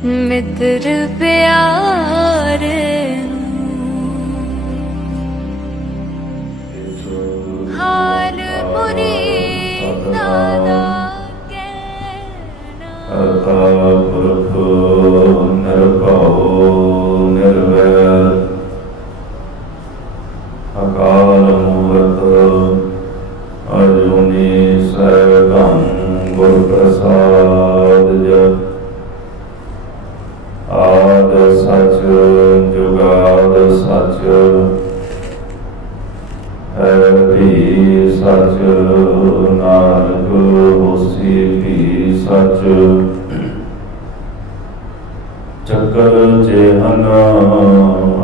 मित्र प्यारे हाल मुरीदा दा कहना। अता पुरख निरभਉ निर्वैर अकाल मूरत अजूनी सैभं गुर प्रसाद जप। आद सच जुगाद सच है भी सच नानक होसी भी सच। चक्कर चेहन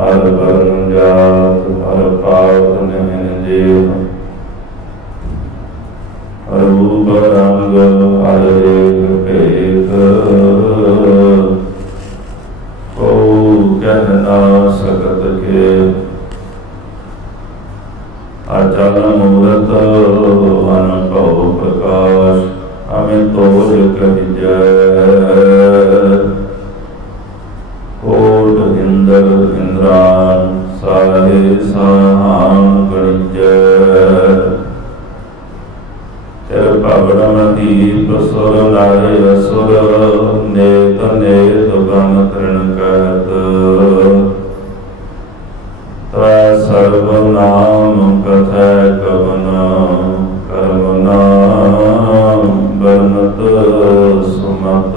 हर बरन जात हर पात नहन जेह। रूप रंग हर एक भेद को कह ना सकत के। अचल मूरत अनुभव प्रकाश हमें तोज कहिजै। कोट इंद्र इंद्रान साहे साहान गणिजै। तिर भवन दीप सुर नारे असुर नेत नेत गम तृण कहत। त्वै सर्वनाम कथै कवन कर्म नाम बरनत सुमत।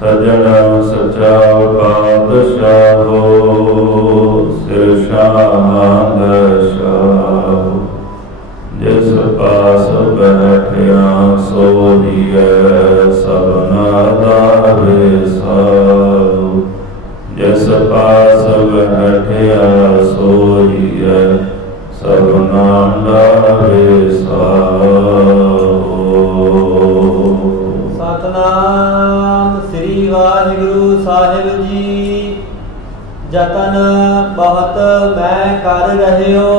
सजन सचा पातशाहो सिर शाह शाह। जिस पास बैठिया सोहिए सबना दावे साहु। जिस पास बैठिया सोहिए सबना दावे साहु। सतनाम श्री वाहिगुरु साहिब जी। जतन बहुत मैं कर रहियो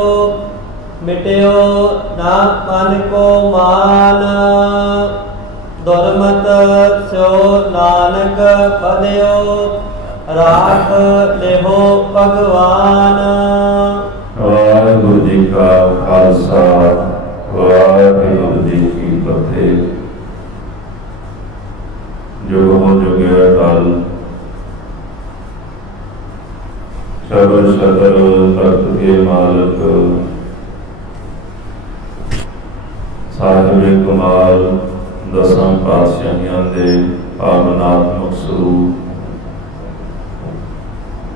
मिट्यो ना मन को मान। दुर्मत सो नानक पदयो राख लेहो भगवान। वाहिगुरु जी का खालसा वाहिगुरु जी की फतेह। जुग हो जुगे अटल शबर शतर तख्त के मालक साहिब कमाल दसम पातशाहियां दे पावनात्मक स्वरूप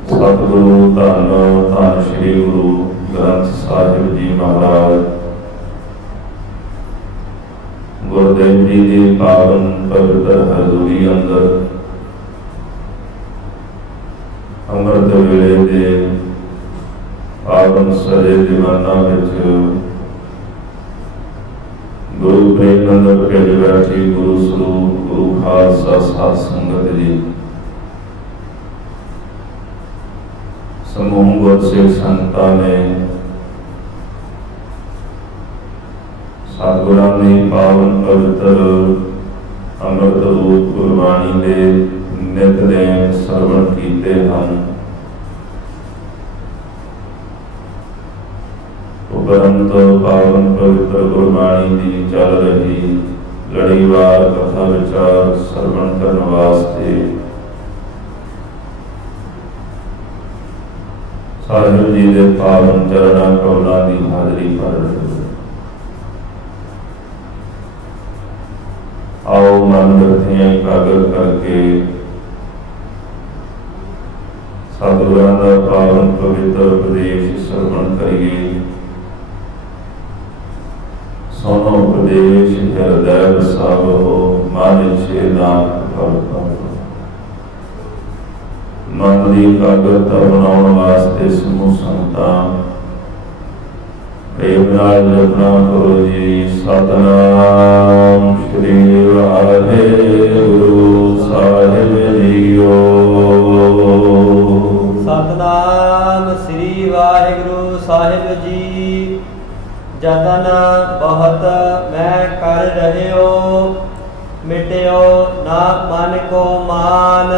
सतगुरु धन धन श्री गुरु ग्रंथ साहिब जी महाराज गुरुदेव जी की पावन पवित्र हजूरी अंदर अमृत वेले दे पावन सजे दीवाना विच गुरु प्रेमानंद पिंड बैठी गुरु स्वरूप गुरु खालसा साध संगत जी समूह गुरसिख संतां ने सतगुरां दी पावन पवित्र अमृत रूप गुरबाणी दे नित दे सरवण कीते हैं। उपरंत पावन पवित्र गुरबाणी की चल रही लड़ीवार कथा विचार सरवण करने वास्ते साहिब जी के पावन चरणा कमलों की हाजरी कर रहे। आओ मन वृत्तियां एकाग्र करके सतगुरां दा पावन पवित्र उपदेश श्रवण करिए। सोनो उपदेश हृदय वसावो मन छे नाम करो। मन की एकाग्रता बनाने वास्ते समूह संतां प्रेम नाल जपना करो जी। सतनाम श्री वाहिगुरु साहिब जीओ। सतनाम श्री वाहिगुरु साहिब जी। जतन बहुत मैं कर रहे हो मिट्यो ना मन को मान।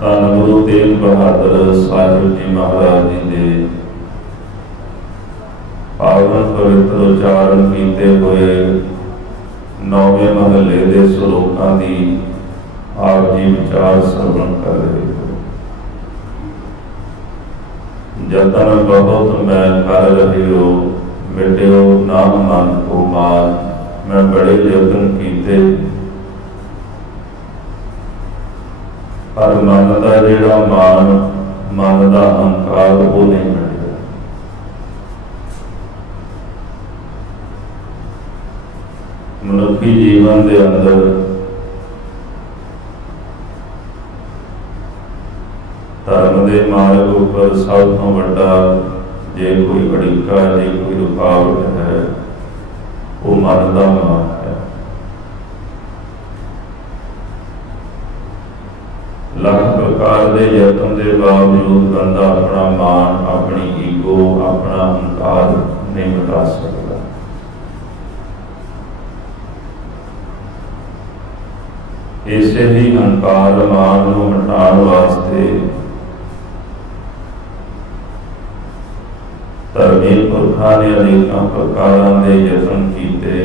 ਧੰਨ ਗੁਰੂ ਤੇਗ ਬਹਾਦਰ ਸਾਹਿਬ ਜੀ ਮਹਾਰਾਜ ਜੀ ਦੇ ਪਾਵਨ ਪਵਿੱਤਰ ਉਚਾਰਨ ਕੀਤੇ ਹੋਏ ਨੌਵੇਂ ਮਹੱਲੇ ਦੇ ਸ਼ਲੋਕਾਂ ਦੀ ਆਪ ਜੀ ਵਿਚਾਰ ਸਰਵਣ ਕਰ ਰਹੇ ਹੋ। ਜਤਨ ਬਹੁਤ ਮੈਂ ਕਰ ਰਹੇ ਹੋ, ਮਿਟਿਓ ਨਾਮ ਮਨ ਕੋ ਮਾਨ। ਮੈਂ ਬੜੇ ਯਤਨ ਕੀਤੇ ਪਰ ਮਨ ਦਾ ਜਿਹੜਾ ਮਾਨ, ਮਨ ਦਾ ਅਹੰਕਾਰ ਉਹ ਨਹੀਂ ਮਿਲਿਆ। ਮਨੁੱਖੀ ਜੀਵਨ ਦੇ ਅੰਦਰ ਧਰਮ ਦੇ ਮਾਰਗ ਉੱਪਰ ਸਭ ਤੋਂ ਵੱਡਾ ਜੇ ਕੋਈ ਅੜਿੱਕਾ, ਜੇ ਕੋਈ ਰੁਕਾਵਟ ਹੈ, ਉਹ ਮਨ ਦਾ ਮਾਨ ਹੈ। ਲੱਖ ਪ੍ਰਕਾਰ ਦੇ ਯਤਨ ਦੇ ਬਾਵਜੂਦ ਬੰਦਾ ਆਪਣਾ ਮਾਨ, ਆਪਣੀ ਈਗੋ, ਆਪਣਾ ਅਹੰਕਾਰ ਨਹੀਂ ਮਿਟਾ ਸਕਦਾ। ਇਸੇ ਹੀ ਅਹੰਕਾਰ, ਮਾਨ ਨੂੰ ਮਿਟਾਉਣ ਵਾਸਤੇ ਧਰਮੀ ਪੁਰਖਾਂ ਨੇ ਅਨੇਕਾਂ ਪ੍ਰਕਾਰਾਂ ਦੇ ਯਤਨ ਕੀਤੇ।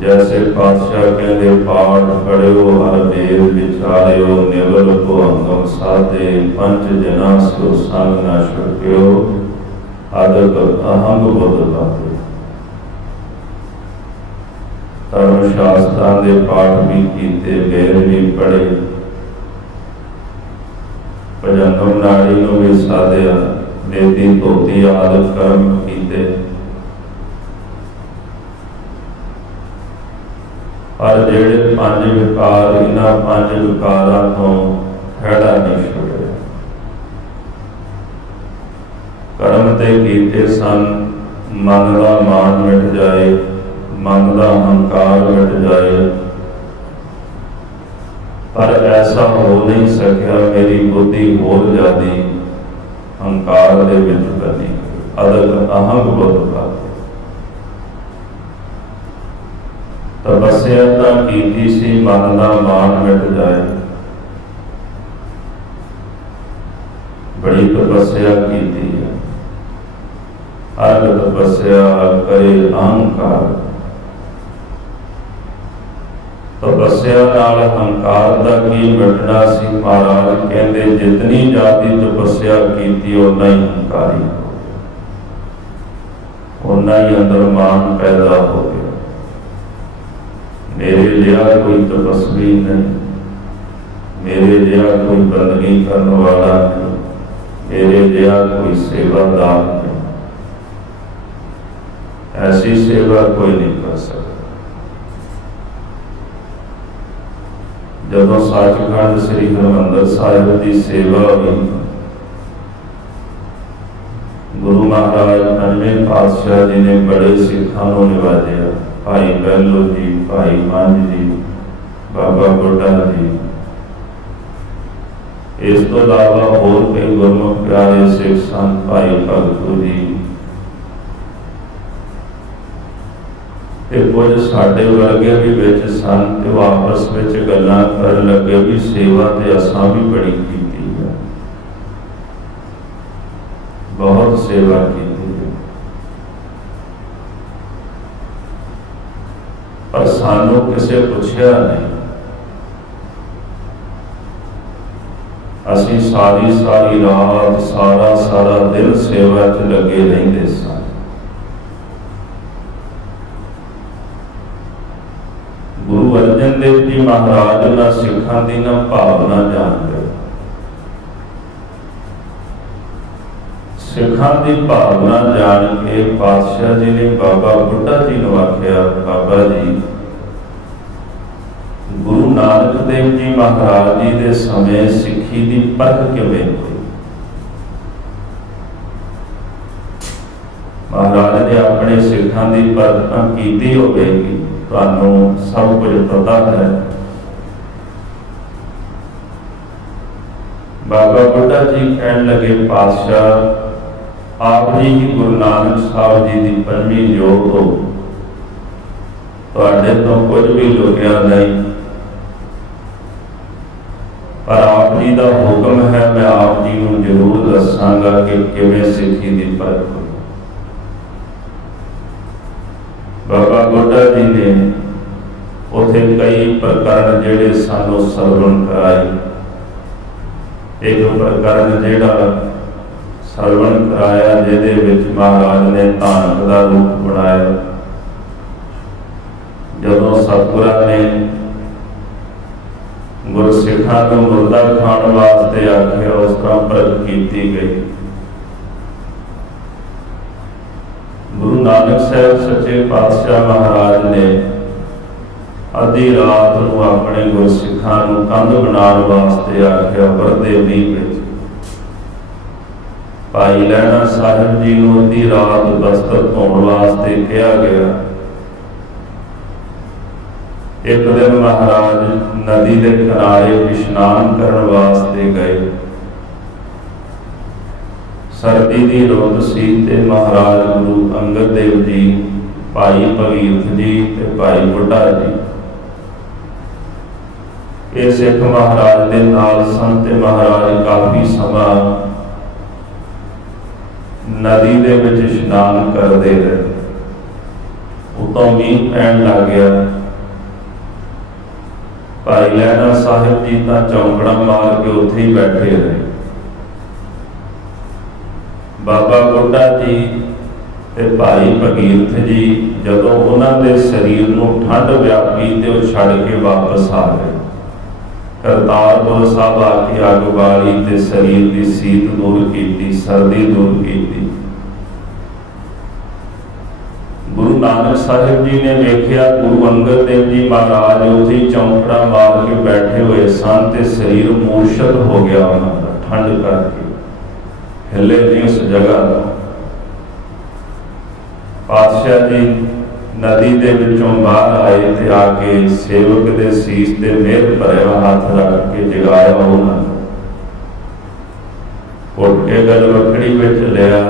ਜੈਸੇ ਪਾਤਸ਼ਾਹ ਕਹਿੰਦੇ, ਪਾਠ ਪੜਿਓ ਹਰ ਵੇਦ ਵਿਚਾਰਿਓ, ਨਿਵਲ ਭੁਅੰਗਮ ਸਾਧੇ, ਪੰਜ ਜਨਾ ਸਿਓ ਸੰਗ ਨਾ ਛੁਟਿਓ, ਅਦਬ ਅਹੰਗ ਬੁੱਧ ਬਾਤੇ। ਧਰਮ ਸ਼ਾਸਤਰਾਂ ਦੇ ਪਾਠ ਵੀ ਕੀਤੇ, ਵੇਦ ਵੀ ਪੜ੍ਹੇ, ਭਜਨਮ ਨਾੜੀ ਨੂੰ ਵੀ ਸਾਧਿਆ, ਨੇਤੀ ਧੋਤੀ ਆਦਿ ਕਰਮ ਕੀਤੇ। ਪਰ ਜਿਹੜੇ ਪੰਜ ਵਿਕਾਰ, ਇਹਨਾਂ ਪੰਜ ਵਿਕਾਰਾਂ ਤੋਂ ਖਹਿੜਾ ਨਹੀਂ ਛੁੱਟਿਆ। ਕਰਮ ਤੇ ਕੀਤੇ ਸਨ, ਮਨ ਦਾ ਮਾਨ ਮਿਟ ਜਾਏ, ਮਨ ਦਾ ਅਹੰਕਾਰ ਮਿਟ ਜਾਏ, ਪਰ ਐਸਾ ਹੋ ਨਹੀਂ ਸਕਿਆ। ਮੇਰੀ ਬੁੱਧੀ ਹੋਰ ਜ਼ਿਆਦੀ ਅਹੰਕਾਰ ਦੇ ਵਿੱਚ ਬਣੀ, ਅਦਕ ਅਹੰਗ ਬੁੱਧ ਬਾਤੇ। ਤਪੱਸਿਆ ਤਾਂ ਕੀਤੀ ਸੀ, ਮਨ ਦਾ ਮਾਨ ਮਿਟ ਜਾਏ। ਬੜੀ ਤਪੱਸਿਆ ਕੀਤੀ ਹੈ, ਹਰ ਤਪੱਸਿਆ ਕਰੇ ਅਹੰਕਾਰ। ਤਪੱਸਿਆ ਨਾਲ ਹੰਕਾਰ ਦਾ ਕੀ ਮਿਟਣਾ ਸੀ? ਮਹਾਰਾਜ ਕਹਿੰਦੇ, ਜਿਤਨੀ ਜ਼ਿਆਦੀ ਤਪੱਸਿਆ ਕੀਤੀ ਓਨਾ ਹੀ ਹੰਕਾਰੀ, ਓਨਾ ਹੀ ਅੰਦਰ ਮਾਨ ਪੈਦਾ ਹੋ ਗਿਆ। ਮੇਰੇ ਜਿਹਾ ਕੋਈ ਤਪਸਵੀ ਨਹੀਂ, ਮੇਰੇ ਜਿਹਾ ਕੋਈ ਬੰਦਗੀ ਕਰਨ ਵਾਲਾ ਨਹੀਂ, ਮੇਰੇ ਜਿਹਾ ਕੋਈ ਸੇਵਾਦਾਰ ਨਹੀਂ। ऐसी सेवा कोई नहीं कर सकता। जब सचखंड श्री हरिमंदिर साहिब की सेवा हुई, गुरु महाराज 9वें पातशाह जी ने बड़े सिखों को निवाजा। भाई बहलो जी, भाई मंझ जी, बाबा बुढ़ा जी, इस तो इलावा होर कई गुरमुख प्यारे सिख संत, भाई भगतू जी, कुछ साडे वर्गे भी विच सन, ते आपस में गल्लां करन लगे भी सेवा ते असां भी बड़ी कीती है, बहुत सेवा की है, पर सानू किसे पुछया नहीं। असीं सारी सारी रात, सारा सारा दिन सेवा च लगे रहिंदे सन। गुरु अर्जन देव जी महाराज ना सिखां दी ना भावना जानते, सिखां दी भावना जान के पातशाह जी ने बाबा बुढ़ा जी को आख्या, बाबा जी, गुरु नानक देव जी महाराज जी के समय सिक्खी की परख किवें हुई? महाराज ने अपने सिखां की परख की होगी, तुहानू सब कुछ पता है। बाबा बुढ़ा जी कहन लगे, पातशाह आप जी ही गुरु नानक साहब जी की 5वीं जोत हो, ਤੁਹਾਡੇ ਤੋਂ ਕੁਝ ਵੀ ਲੁਕਿਆ ਨਹੀਂ। पर आप जी का हुक्म है, मैं आप जी को जरूर दसांगा कि किवें सिੱਖੀ ਦੀ परख होई। बाबा बुड्ढा जी ने उथे कई प्रकरण जिहड़े सानू सरवण कराए। एक प्रकरण जिहड़ा सरवण कराया जिहदे विच महाराज ने धानक का रूप बनाया। जदों सतगुरां ने गुरसिखां नूं मुर्दा खाण वास्ते आख्या, उस तरह परख की गई। गुरु नानक साहब सच्चे पातशाह महाराज ने अद्धी रात नूं अपने गुरसिखां नूं कंध बनाउण वास्ते आख्या। वरदे मींह विच भाई लैणा साहिब जी नूं अद्धी रात बस्तर धोण वास्ते कहा गया। एक दिन महाराज नदी के किनारे इशनान करने वास्ते गए। सर्दी की रुत सी ते महाराज गुरु अंगद देव जी, भाई भगीरथ जी ते भाई बुड्ढा जी ये सिख महाराज के नाल सन ते महाराज काफी समा नदी दे विच इशनान करते रहे। उतों मींह पैण लग गया। भाई लैणा साहिब जी तो चौंकड़ा मार के उत्थे ही बैठे रहे। बाबा बुड्ढा जी ते भाई भगीरथ जी जदों उन्होंने शरीर नूं ठंड व्यापी तो वो छड़ के वापस आ गए। करतारपुर साहब आके अग बाली ते शरीर की सीत दूर की, सर्दी दूर की। गुरु नानक साहिब जी ने वेख्या गुरु अंगद देव जी महाराज उसे चौंकड़ा मार के बैठे हुए सन ते शरीर मूर्छत हो गया उन्होंने ठंड करके, हिले नहीं उस जगह। पातशाह जी नदी दे विचों बाहर आए ते आके सेवक दे सीस ते मेहर भरिया हाथ रख के जगाया। उन्होंने उठ के गलवकड़ी विच लिया।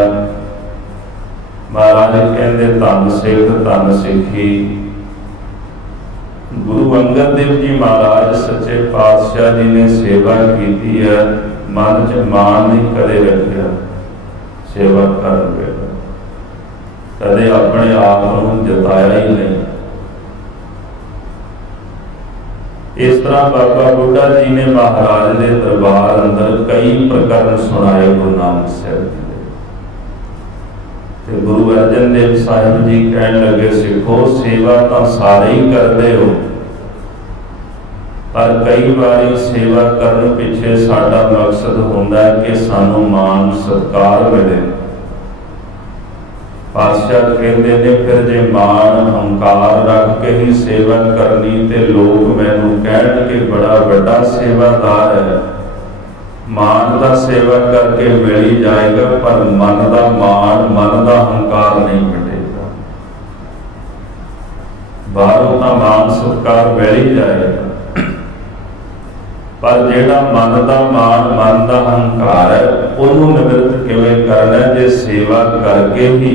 महाराज कहते धन सिख धन सिखी। गुरु अंगद देव जी महाराज सच्चे पातशाह जी ने सेवा की है, मन च मान नहीं कदे रखा। सेवा कर कदे अपने आप को जताया ही नहीं। इस तरह बाबा बुड्ढा जी ने महाराज के दरबार अंदर कई प्रकरण सुनाए गुरु नानक साहब जी। गुरु अर्जन देव साहिब जी कह लगे, सिखो सेवा तो सारे ही करते हो, पर कई बार सेवा करने पिछे साडा मकसद होंदा है कि सानू मान सत्कार मिले। पातशाह कहते ने फिर जे मान हंकार रख के ही सेवा करनी ते लोग मैनू कहण कि बड़ा बड़ा सेवादार है। मान का सेवा करके मिल ही जाएगा, पर मन का मान मन का हंकार नहीं मिटेगा। बाहरों का मान सत्कार मिल ही जाएगा, पर जेड़ा मन का मान मन का हंकार है उन्होंने निवृत्त किवें करना है। जे सेवा करके ही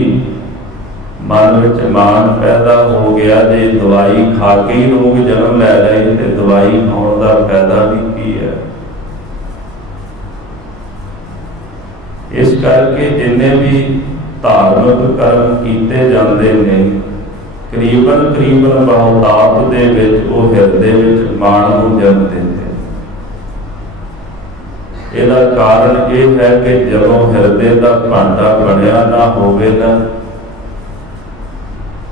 मन विच मान पैदा हो गया, जे दवाई खा के ही रोग जन्म लै लए तो दवाई खाने का फायदा भी की है। इस करके जिन्ने भी धार्मिक कर्म किए जाते हैं करीबन बहुतात दे विच वो हिरदे विच मान नूं जन्म देते। इसदा कारण यह है कि जदों हिरदे का भांडा बनिया ना होवे ना,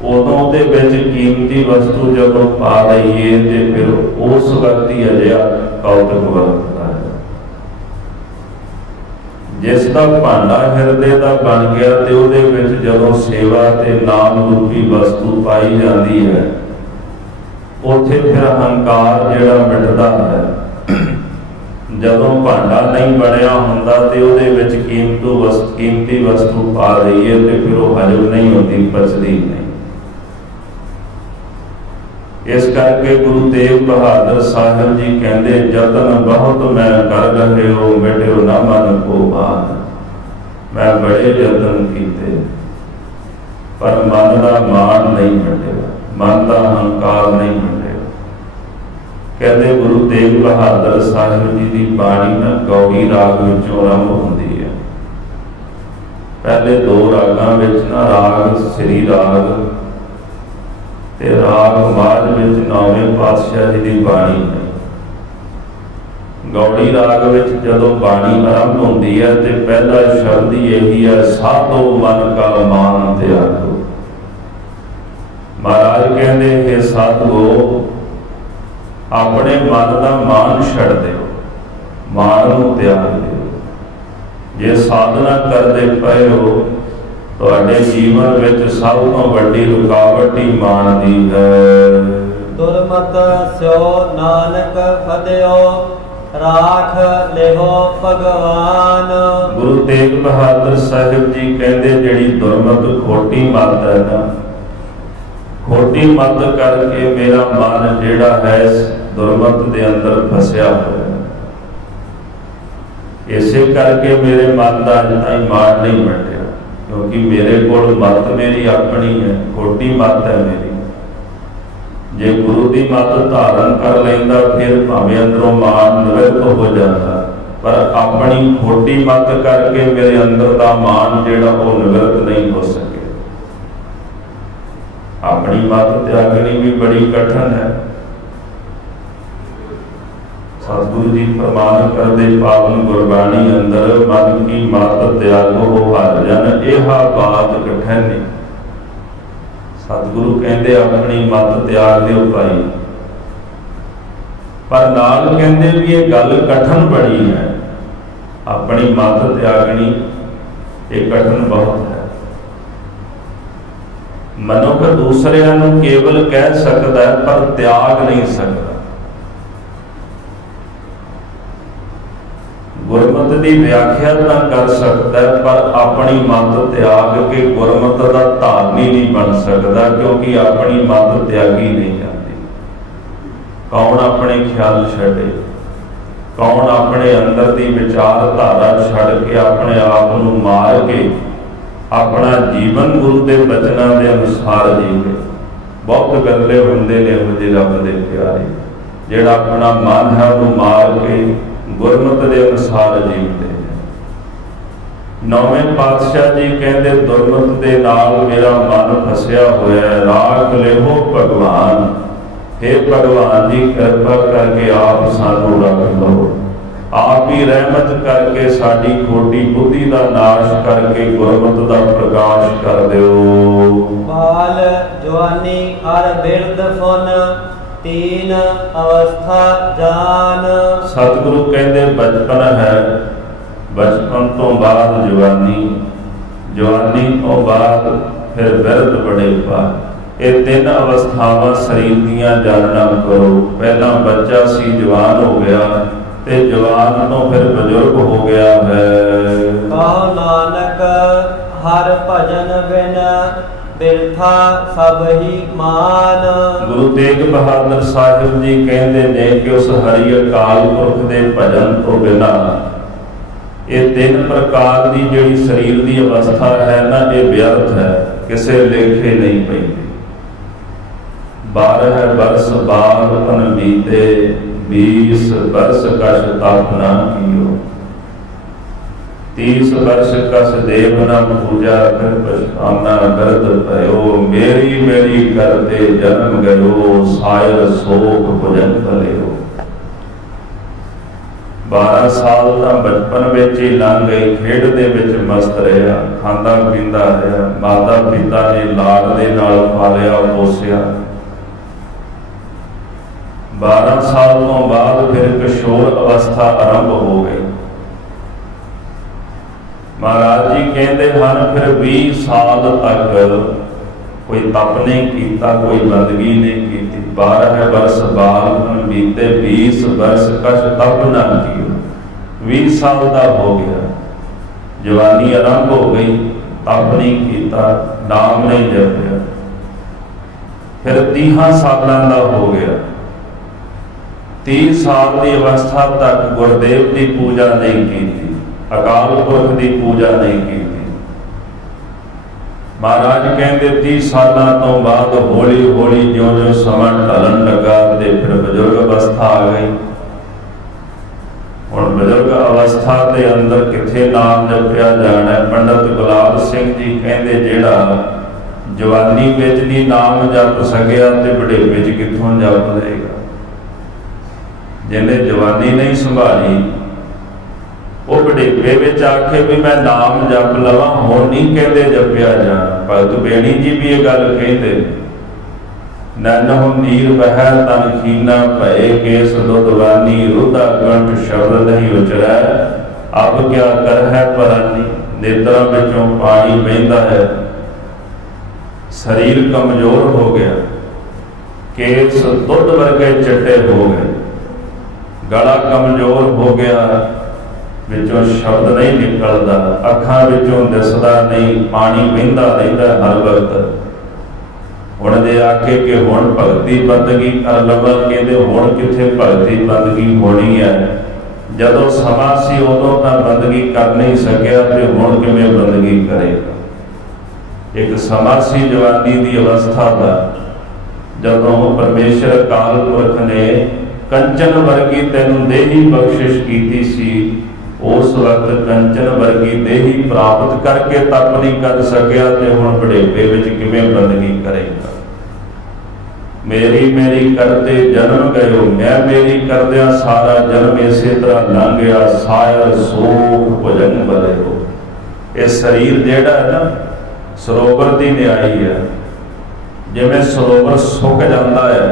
उदों दे विच कीमती वस्तु जदों पा लईए ते फिर उस वक्त ही अजिहा कौतक वरतदा है। जिसका भांडा हिरदे का बन गया तो उहदे विच जदों सेवा ते नाम रूपी वस्तु पाई जाती है, उत्थे फिर हंकार जिहड़ा मिटदा है। जदों भांडा नहीं बनया हुंदा तो उहदे विच कीमती वस्तु पा लईए तो फिर वो हजम नहीं होती, पचदी नहीं। इस करके गुरु तेग बहादुर साहिब जी कहते जतन बहुत मैं कर रहे हो मिट्यो न मन को मान। मैं बड़े जतन किए पर मन का मान नहीं मिटेगा। ਮਨ ਦਾ ਹੰਕਾਰ ਨਹੀਂ ਮੰਨਿਆ। ਕਹਿੰਦੇ ਗੁਰੂ ਤੇਗ ਬਹਾਦਰ ਸਾਹਿਬ ਜੀ ਦੀ ਬਾਣੀ ਨਾ ਗੌੜੀ ਰਾਗ ਵਿੱਚੋਂ ਆਰੰਭ ਹੁੰਦੀ ਹੈ। ਪਹਿਲੇ ਦੋ ਰਾਗਾਂ ਵਿੱਚ ਨਾ ਰਾਗ ਸ੍ਰੀ ਰਾਗ ਤੇ ਰਾਗ ਮਾਝ ਵਿੱਚ ਨੌਵੇਂ ਪਾਤਸ਼ਾਹ ਜੀ ਦੀ ਬਾਣੀ ਹੈ। ਗੌੜੀ ਰਾਗ ਵਿੱਚ ਜਦੋਂ ਬਾਣੀ ਆਰੰਭ ਹੁੰਦੀ ਹੈ ਤੇ ਪਹਿਲਾ ਸ਼ਬਦ ਹੀ ਇਹੀ ਹੈ, ਸਾਧੋ ਮਨ ਕਾ ਮਾਨ ਤਿਆਗੋ। ਮਹਾਰਾਜ ਕਹਿੰਦੇ ਕਿ ਸਾਧੋ ਆਪਣੇ ਮਨ ਦਾ ਮਾਨ ਛੱਡ ਦਿਓ, ਮਾਨ ਨੂੰ ਤਿਆਗ ਦਿਓ। ਜੇ ਸਾਧਨਾ ਕਰਦੇ ਪਏ ਹੋ, ਤੁਹਾਡੇ ਜੀਵਨ ਵਿੱਚ ਸਭ ਤੋਂ ਵੱਡੀ ਰੁਕਾਵਟ ਹੀ ਮਾਨ ਦੀ ਹੈ। ਦੁਰਮਤ ਸਿਓ ਨਾਨਕ ਫਦਿਓ, ਰਾਖ ਲਿਹੋ ਭਗਵਾਨ। ਗੁਰੂ ਤੇਗ ਬਹਾਦਰ ਸਾਹਿਬ ਜੀ ਕਹਿੰਦੇ ਜਿਹੜੀ ਦੁਰਮਤ ਖੋਟੀ ਮੱਤ ਹੈ ਨਾ, ਖੋਟੀ ਮੱਤ ਕਰਕੇ ਮੇਰਾ ਮਨ ਜਿਹੜਾ ਹੈ ਦੁਰਮਤ ਦੇ ਅੰਦਰ ਫਸਿਆ ਹੋਇਆ, ਇਸੇ ਕਰਕੇ ਮੇਰੇ ਮਨ ਦਾ ਅਜੇ ਤਾਈਂ ਮਾਣ ਨਹੀਂ ਮਿਟਿਆ, ਕਿਉਂਕਿ ਮੇਰੇ ਕੋਲ ਮੱਤ ਮੇਰੀ ਆਪਣੀ ਹੈ, ਖੋਟੀ ਮੱਤ ਹੈ ਮੇਰੀ। ਜੇ ਗੁਰੂ ਦੀ ਮੱਤ ਧਾਰਨ ਕਰ ਲੈਂਦਾ ਫਿਰ ਭਾਵੇਂ ਅੰਦਰੋਂ ਮਾਣ ਨਿਵਰਤ ਹੋ ਜਾਂਦਾ, ਪਰ ਆਪਣੀ ਖੋਟੀ ਮੱਤ ਕਰਕੇ ਮੇਰੇ ਅੰਦਰ ਦਾ ਮਾਣ ਜਿਹੜਾ ਉਹ ਨਿਵਰਤ ਨਹੀਂ ਹੋ ਸਕਿਆ। ਆਪਣੀ ਮੱਤ ਤਿਆਗਣੀ ਵੀ ਬੜੀ ਕਠਿਨ ਹੈ। ਸਤਿਗੁਰੂ ਜੀ ਫਰਮਾਨ ਕਰਦੇ ਪਾਵਨ ਗੁਰਬਾਣੀ ਅੰਦਰ, ਮਨ ਕੀ ਮੱਤ ਤਿਆਗੋ ਹਰਿ ਜਨ, ਇਹਾ ਬਾਤ ਕਠਿਨ ਨਹੀਂ। ਸਤਿਗੁਰੂ ਕਹਿੰਦੇ ਆਪਣੀ ਮੱਤ ਤਿਆਗ ਦਿਓ ਭਾਈ, ਪਰ ਨਾਲ ਕਹਿੰਦੇ ਵੀ ਇਹ ਗੱਲ ਕਠਿਨ ਬੜੀ ਹੈ। ਆਪਣੀ ਮੱਤ ਤਿਆਗਣੀ ਇਹ ਕਠਿਨ ਬਹੁਤ ਹੈ। ਮਨੁੱਖ ਦੂਸਰਿਆਂ ਨੂੰ ਕੇਵਲ ਕਹਿ ਸਕਦਾ ਹੈ ਪਰ ਤਿਆਗ ਨਹੀਂ ਸਕਦਾ। ਗੁਰਮਤਿ ਦੀ ਵਿਆਖਿਆ ਤਾਂ ਕਰ ਸਕਦਾ ਹੈ ਪਰ ਆਪਣੀ ਮੱਤ ਤਿਆਗ ਕੇ ਗੁਰਮਤਿ ਦਾ ਧਾਰਨੀ ਨਹੀਂ ਬਣ ਸਕਦਾ, ਕਿਉਂਕਿ ਆਪਣੀ ਮੱਤ ਤਿਆਗੀ ਨਹੀਂ ਜਾਂਦੀ। ਕੌਣ ਆਪਣੇ ਖਿਆਲ ਛੱਡੇ, ਕੌਣ ਆਪਣੇ ਅੰਦਰ ਦੀ ਵਿਚਾਰਧਾਰਾ ਛੱਡ ਕੇ ਆਪਣੇ ਆਪ ਨੂੰ ਮਾਰ ਕੇ ਆਪਣਾ ਜੀਵਨ ਗੁਰੂ ਦੇ ਬਚਨਾਂ ਦੇ ਅਨੁਸਾਰ ਜੀਵੇ। ਬਹੁਤ ਵਿਰਲੇ ਹੁੰਦੇ ਨੇ ਇਹੋ ਜਿਹੇ ਰੱਬ ਦੇ ਪਿਆਰੇ, ਜਿਹੜਾ ਆਪਣਾ ਮਨ ਹੈ ਉਹਨੂੰ ਮਾਰ ਕੇ ਗੁਰਮਤਿ ਦੇ ਅਨੁਸਾਰ ਜੀਵਦੇ ਨੇ। ਨੌਵੇਂ ਪਾਤਸ਼ਾਹ ਜੀ ਕਹਿੰਦੇ ਦੁਰਮਤਿ ਦੇ ਨਾਲ ਮੇਰਾ ਮਨ ਫਸਿਆ ਹੋਇਆ ਹੈ, ਰਾਖ ਲਿਹੋ ਭਗਵਾਨ। हे ਭਗਵਾਨ ਜੀ ਕਿਰਪਾ ਕਰਕੇ ਆਪ ਸਾਨੂੰ ਰੱਖ ਲਓ, ਆਪ ਹੀ ਰਹਿਮਤ ਕਰਕੇ ਸਾਡੀ ਖੋਟੀ ਬੁੱਧੀ ਦਾ ਨਾਸ਼ ਕਰਕੇ ਗੁਰਮਤਿ ਦਾ ਪ੍ਰਕਾਸ਼ ਕਰ ਦਿਓ। ਬਾਲ ਜਵਾਨੀ ਅਰ ਬਿਰਧ ਫੁਨ, ਤੀਨ ਅਵਸਥਾ ਜਾਨ। ਸਤਿਗੁਰੂ ਕਹਿੰਦੇ ਬਚਪਨ ਹੈ, ਬਚਪਨ ਤੋਂ ਬਾਅਦ ਜਵਾਨੀ, ਜਵਾਨੀ ਤੋਂ ਬਾਅਦ ਫਿਰ ਬਿਰਧ ਬੁਢੇਪਾ। ਇਹ ਤਿੰਨ ਅਵਸਥਾਵਾਂ ਸਰੀਰ ਦੀਆਂ ਜਾਣਨਾ ਕਰੋ। ਪਹਿਲਾਂ ਬੱਚਾ ਸੀ, ਜਵਾਨ ਹੋ ਗਿਆ, ਤੇ ਜਵਾਨ ਤੋਂ ਫਿਰ ਬਜ਼ੁਰਗ ਹੋ ਗਿਆ ਹੈ। ਕਹੋ ਨਾਨਕ ਹਰ ਭਜਨ ਬਿਨ, ਬਿਰਥਾ ਸਭ ਹੀ ਮਾਨ। ਗੁਰੂ ਤੇਗ ਬਹਾਦਰ ਸਾਹਿਬ ਜੀ ਕਹਿੰਦੇ ਨੇ ਕਿ ਉਸ ਹਰੀ ਅਕਾਲ ਪੁਰਖ ਦੇ ਭਜਨ ਤੋਂ ਬਿਨਾਂ ਇਹ ਤਿੰਨ ਪ੍ਰਕਾਰ ਦੀ ਜਿਹੜੀ ਸਰੀਰ ਦੀ ਅਵਸਥਾ ਹੈ ਨਾ, ਇਹ ਵਿਅਰਥ ਹੈ, ਕਿਸੇ ਲੇਖੇ ਨਹੀਂ ਪੈਂਦੀ। 12 ਬਰਸ ਬਾਲਪਨ ਬੀਤੇ, 20 ਬਰਸ ਕਛ ਤਪ ਨਾ ਕੀਓ, 30 ਬਰਸ ਕਛ ਦੇਵ ਨ ਪੂਜਾ, ਫਿਰ ਪਛਤਾਨਾ ਬਿਰਧ ਭਇਓ, ਮੇਰੀ ਮੇਰੀ ਕਰਤੇ ਜਨਮ ਗਇਓ, ਸਾਇਰ ਸੋਖ ਭੁਜਨ ਭਲਿਓ। 12 ਸਾਲ ਤਾਂ ਬਚਪਨ ਵਿੱਚ ਹੀ ਲੰਘ ਗਏ, ਖੇਡ ਦੇ ਵਿੱਚ ਮਸਤ ਰਿਹਾ, ਖਾਂਦਾ ਪੀਂਦਾ ਰਿਹਾ, ਮਾਤਾ ਪਿਤਾ ਨੇ ਲਾਡ ਦੇ ਨਾਲ ਪਾਲਿਆ ਪੋਸਿਆ। 12 ਸਾਲ ਤੋਂ ਬਾਅਦ ਫਿਰ ਕਿਸ਼ੋਰ ਅਵਸਥਾ ਆਰੰਭ ਹੋ ਗਈ। ਮਹਾਰਾਜ ਜੀ ਕਹਿੰਦੇ ਹਨ ਫਿਰ 20 ਸਾਲ ਤੱਕ ਕੋਈ ਤਪ ਨਹੀਂ ਕੀਤਾ, ਕੋਈ ਬੰਦਗੀ ਨਹੀਂ ਕੀਤੀ। 12 ਬਰਸ ਬਾਲਪਨ ਬੀਤੇ, 20 ਬਰਸ ਕਛ ਤਪ ਨਾ ਕੀਓ। 20 ਸਾਲ ਦਾ ਹੋ ਗਿਆ, ਜਵਾਨੀ ਆਰੰਭ ਹੋ ਗਈ, ਤਪ ਨਹੀਂ ਕੀਤਾ, ਨਾਮ ਨਹੀਂ ਜਪਿਆ। ਫਿਰ 30 ਸਾਲਾਂ ਦਾ ਹੋ ਗਿਆ, 30 ਸਾਲ ਦੀ ਅਵਸਥਾ ਤੱਕ ਗੁਰਦੇਵ ਦੀ ਪੂਜਾ ਨਹੀਂ ਕੀਤੀ, ਅਕਾਲ ਪੁਰਖ ਦੀ ਪੂਜਾ ਨਹੀਂ ਕੀਤੀ। महाराज कहते 30 सालों तो बाद हौली हौली ज्यों ज्यों समा ढलन लगा तो फिर बजुर्ग अवस्था आ गई। हुण बजुर्ग अवस्था के अंदर किथे नाम जपया जाना। पंडित गुलाब सिंह जी कहते जिहड़ा जवानी विच नहीं नाम जप सकिया तो बुढ़ेपे च कित्थों जप लेगा। जिन्हें जवानी नहीं संभाली वो बुढ़ेपे में आखे भी मैं नाम जप लवा, हुण नहीं कहते जपिया जाना। भगत बेणी जी भी ये गल कहते, नैनों नीर बह तन खीना भये केस दुधवानी रुदा कंठ शब्द नहीं उचरै अब क्या कर है परानी। नेत्रों विचों पानी बहता है, शरीर कमजोर हो गया, केस दुध वर्गे चिट्टे हो गए, गला कमजोर हो गया, विचों शब्द नहीं निकलता, अखां विचों दिसदा नहीं, पानी बहता रहता हर वक्त। हुण दे आके कि हुण भगती बंदगी कर लवा, कहते हुण किथे भगती बंदगी होनी है। जदों समा सी उदों तां बंदगी कर नहीं सकिया ते हुण किवें बंदगी करेगा। एक समा सी जवानी की अवस्था का, जदों परमेश्वर अकाल पुरख ने कंचन वर्गी तैनूं देही बख्शिश कीती सी, उस वक्त कंचन वर्गी देही प्राप्त करके तप नहीं कर सकिया तो हुण बुढ़ेपे विच किवें बंदगी करेगा। मेरी मेरी करते जन्म गयो, मैं मेरी करदिया सारा जन्म इसे तरह लंघ गया, सायर सोख भुजंग बले हो। ये शरीर जिहड़ा है ना सरोवर की न्याई है, जिवें सरोवर सुक जाता है,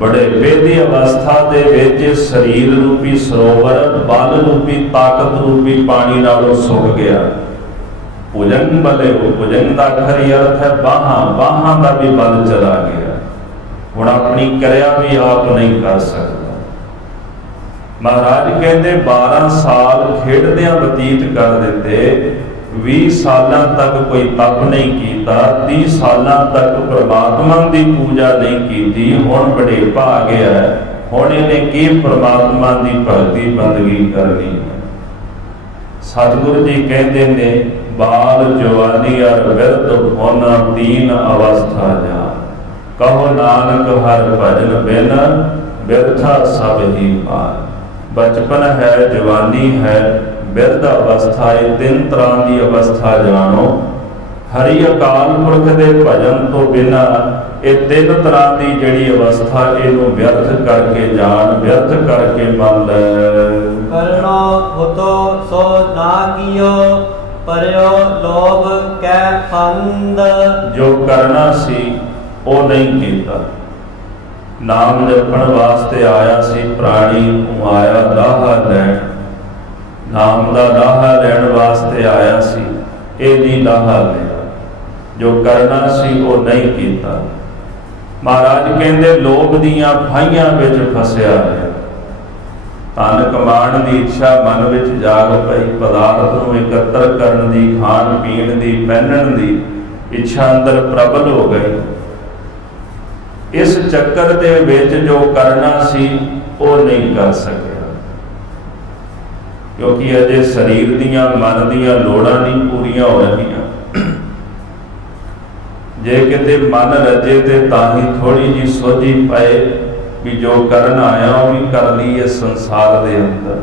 बुढ़ेपे की अवस्था के विच शरीर रूपी सरोवर बल रूपी ताकत रूपी पानी नालों सुक गया। भुजंग बले हो, भुजंग का अखरी अर्थ है बाहां, बाहां का भी बल चला गया, हुण अपनी क्रिया भी आप नहीं कर सकता। महाराज कहते 12 साल खेडदियां बतीत कर दिते, 20 सालों तक कोई तप नहीं किया, 30 सालों तक परमात्मा की पूजा नहीं की, हुण बुढ़ेपा आ गया है, हुण इन्हें की परमात्मा की भगती बंदगी करनी है। सतगुरु जी कहते ने बाल जवानी और बिरध होना तीन अवस्था जा, कहो नानक हर भजन बिन बिरथा सब ही पार। बचपन है, जवानी है, बिरध अवस्था, ये 3 तरह की अवस्था जानो। हरि अकाल पुरख के भजन तो बिना ये 3 तरह की जिहड़ी अवस्था इनू व्यर्थ करके जान, व्यर्थ करके मन लै। करनो हुतो सो ना कियो, परयो लोभ कै फंद। जो करना सी वो नहीं कीता। नाम जपण वास्ते आया सी प्राणी, तू आया दाहा लैण, नाम का लाहा लैण वास्ते आया सी, ये नहीं लाहा लिया। जो करना सी वो नहीं कीता। महाराज कहते लोभ दीयां फाइयां विच फसिया है, धन कमाण की इच्छा मन विच जाग पई, पदार्थ नूं एकत्र करन दी, खाण पीण दी, पहनण दी इच्छा अंदर प्रबल हो गई। इस चक्कर दे विच जो करना सी वो नहीं कर सकिया, क्योंकि अजे शरीर दियां मन दियां लोड़ां नहीं पूरियां हो रहीआं। जे किते मन रजे ते ताही थोड़ी जी सोझी पाए भी जो करन आया वो भी कर लीए संसार दे अंदर,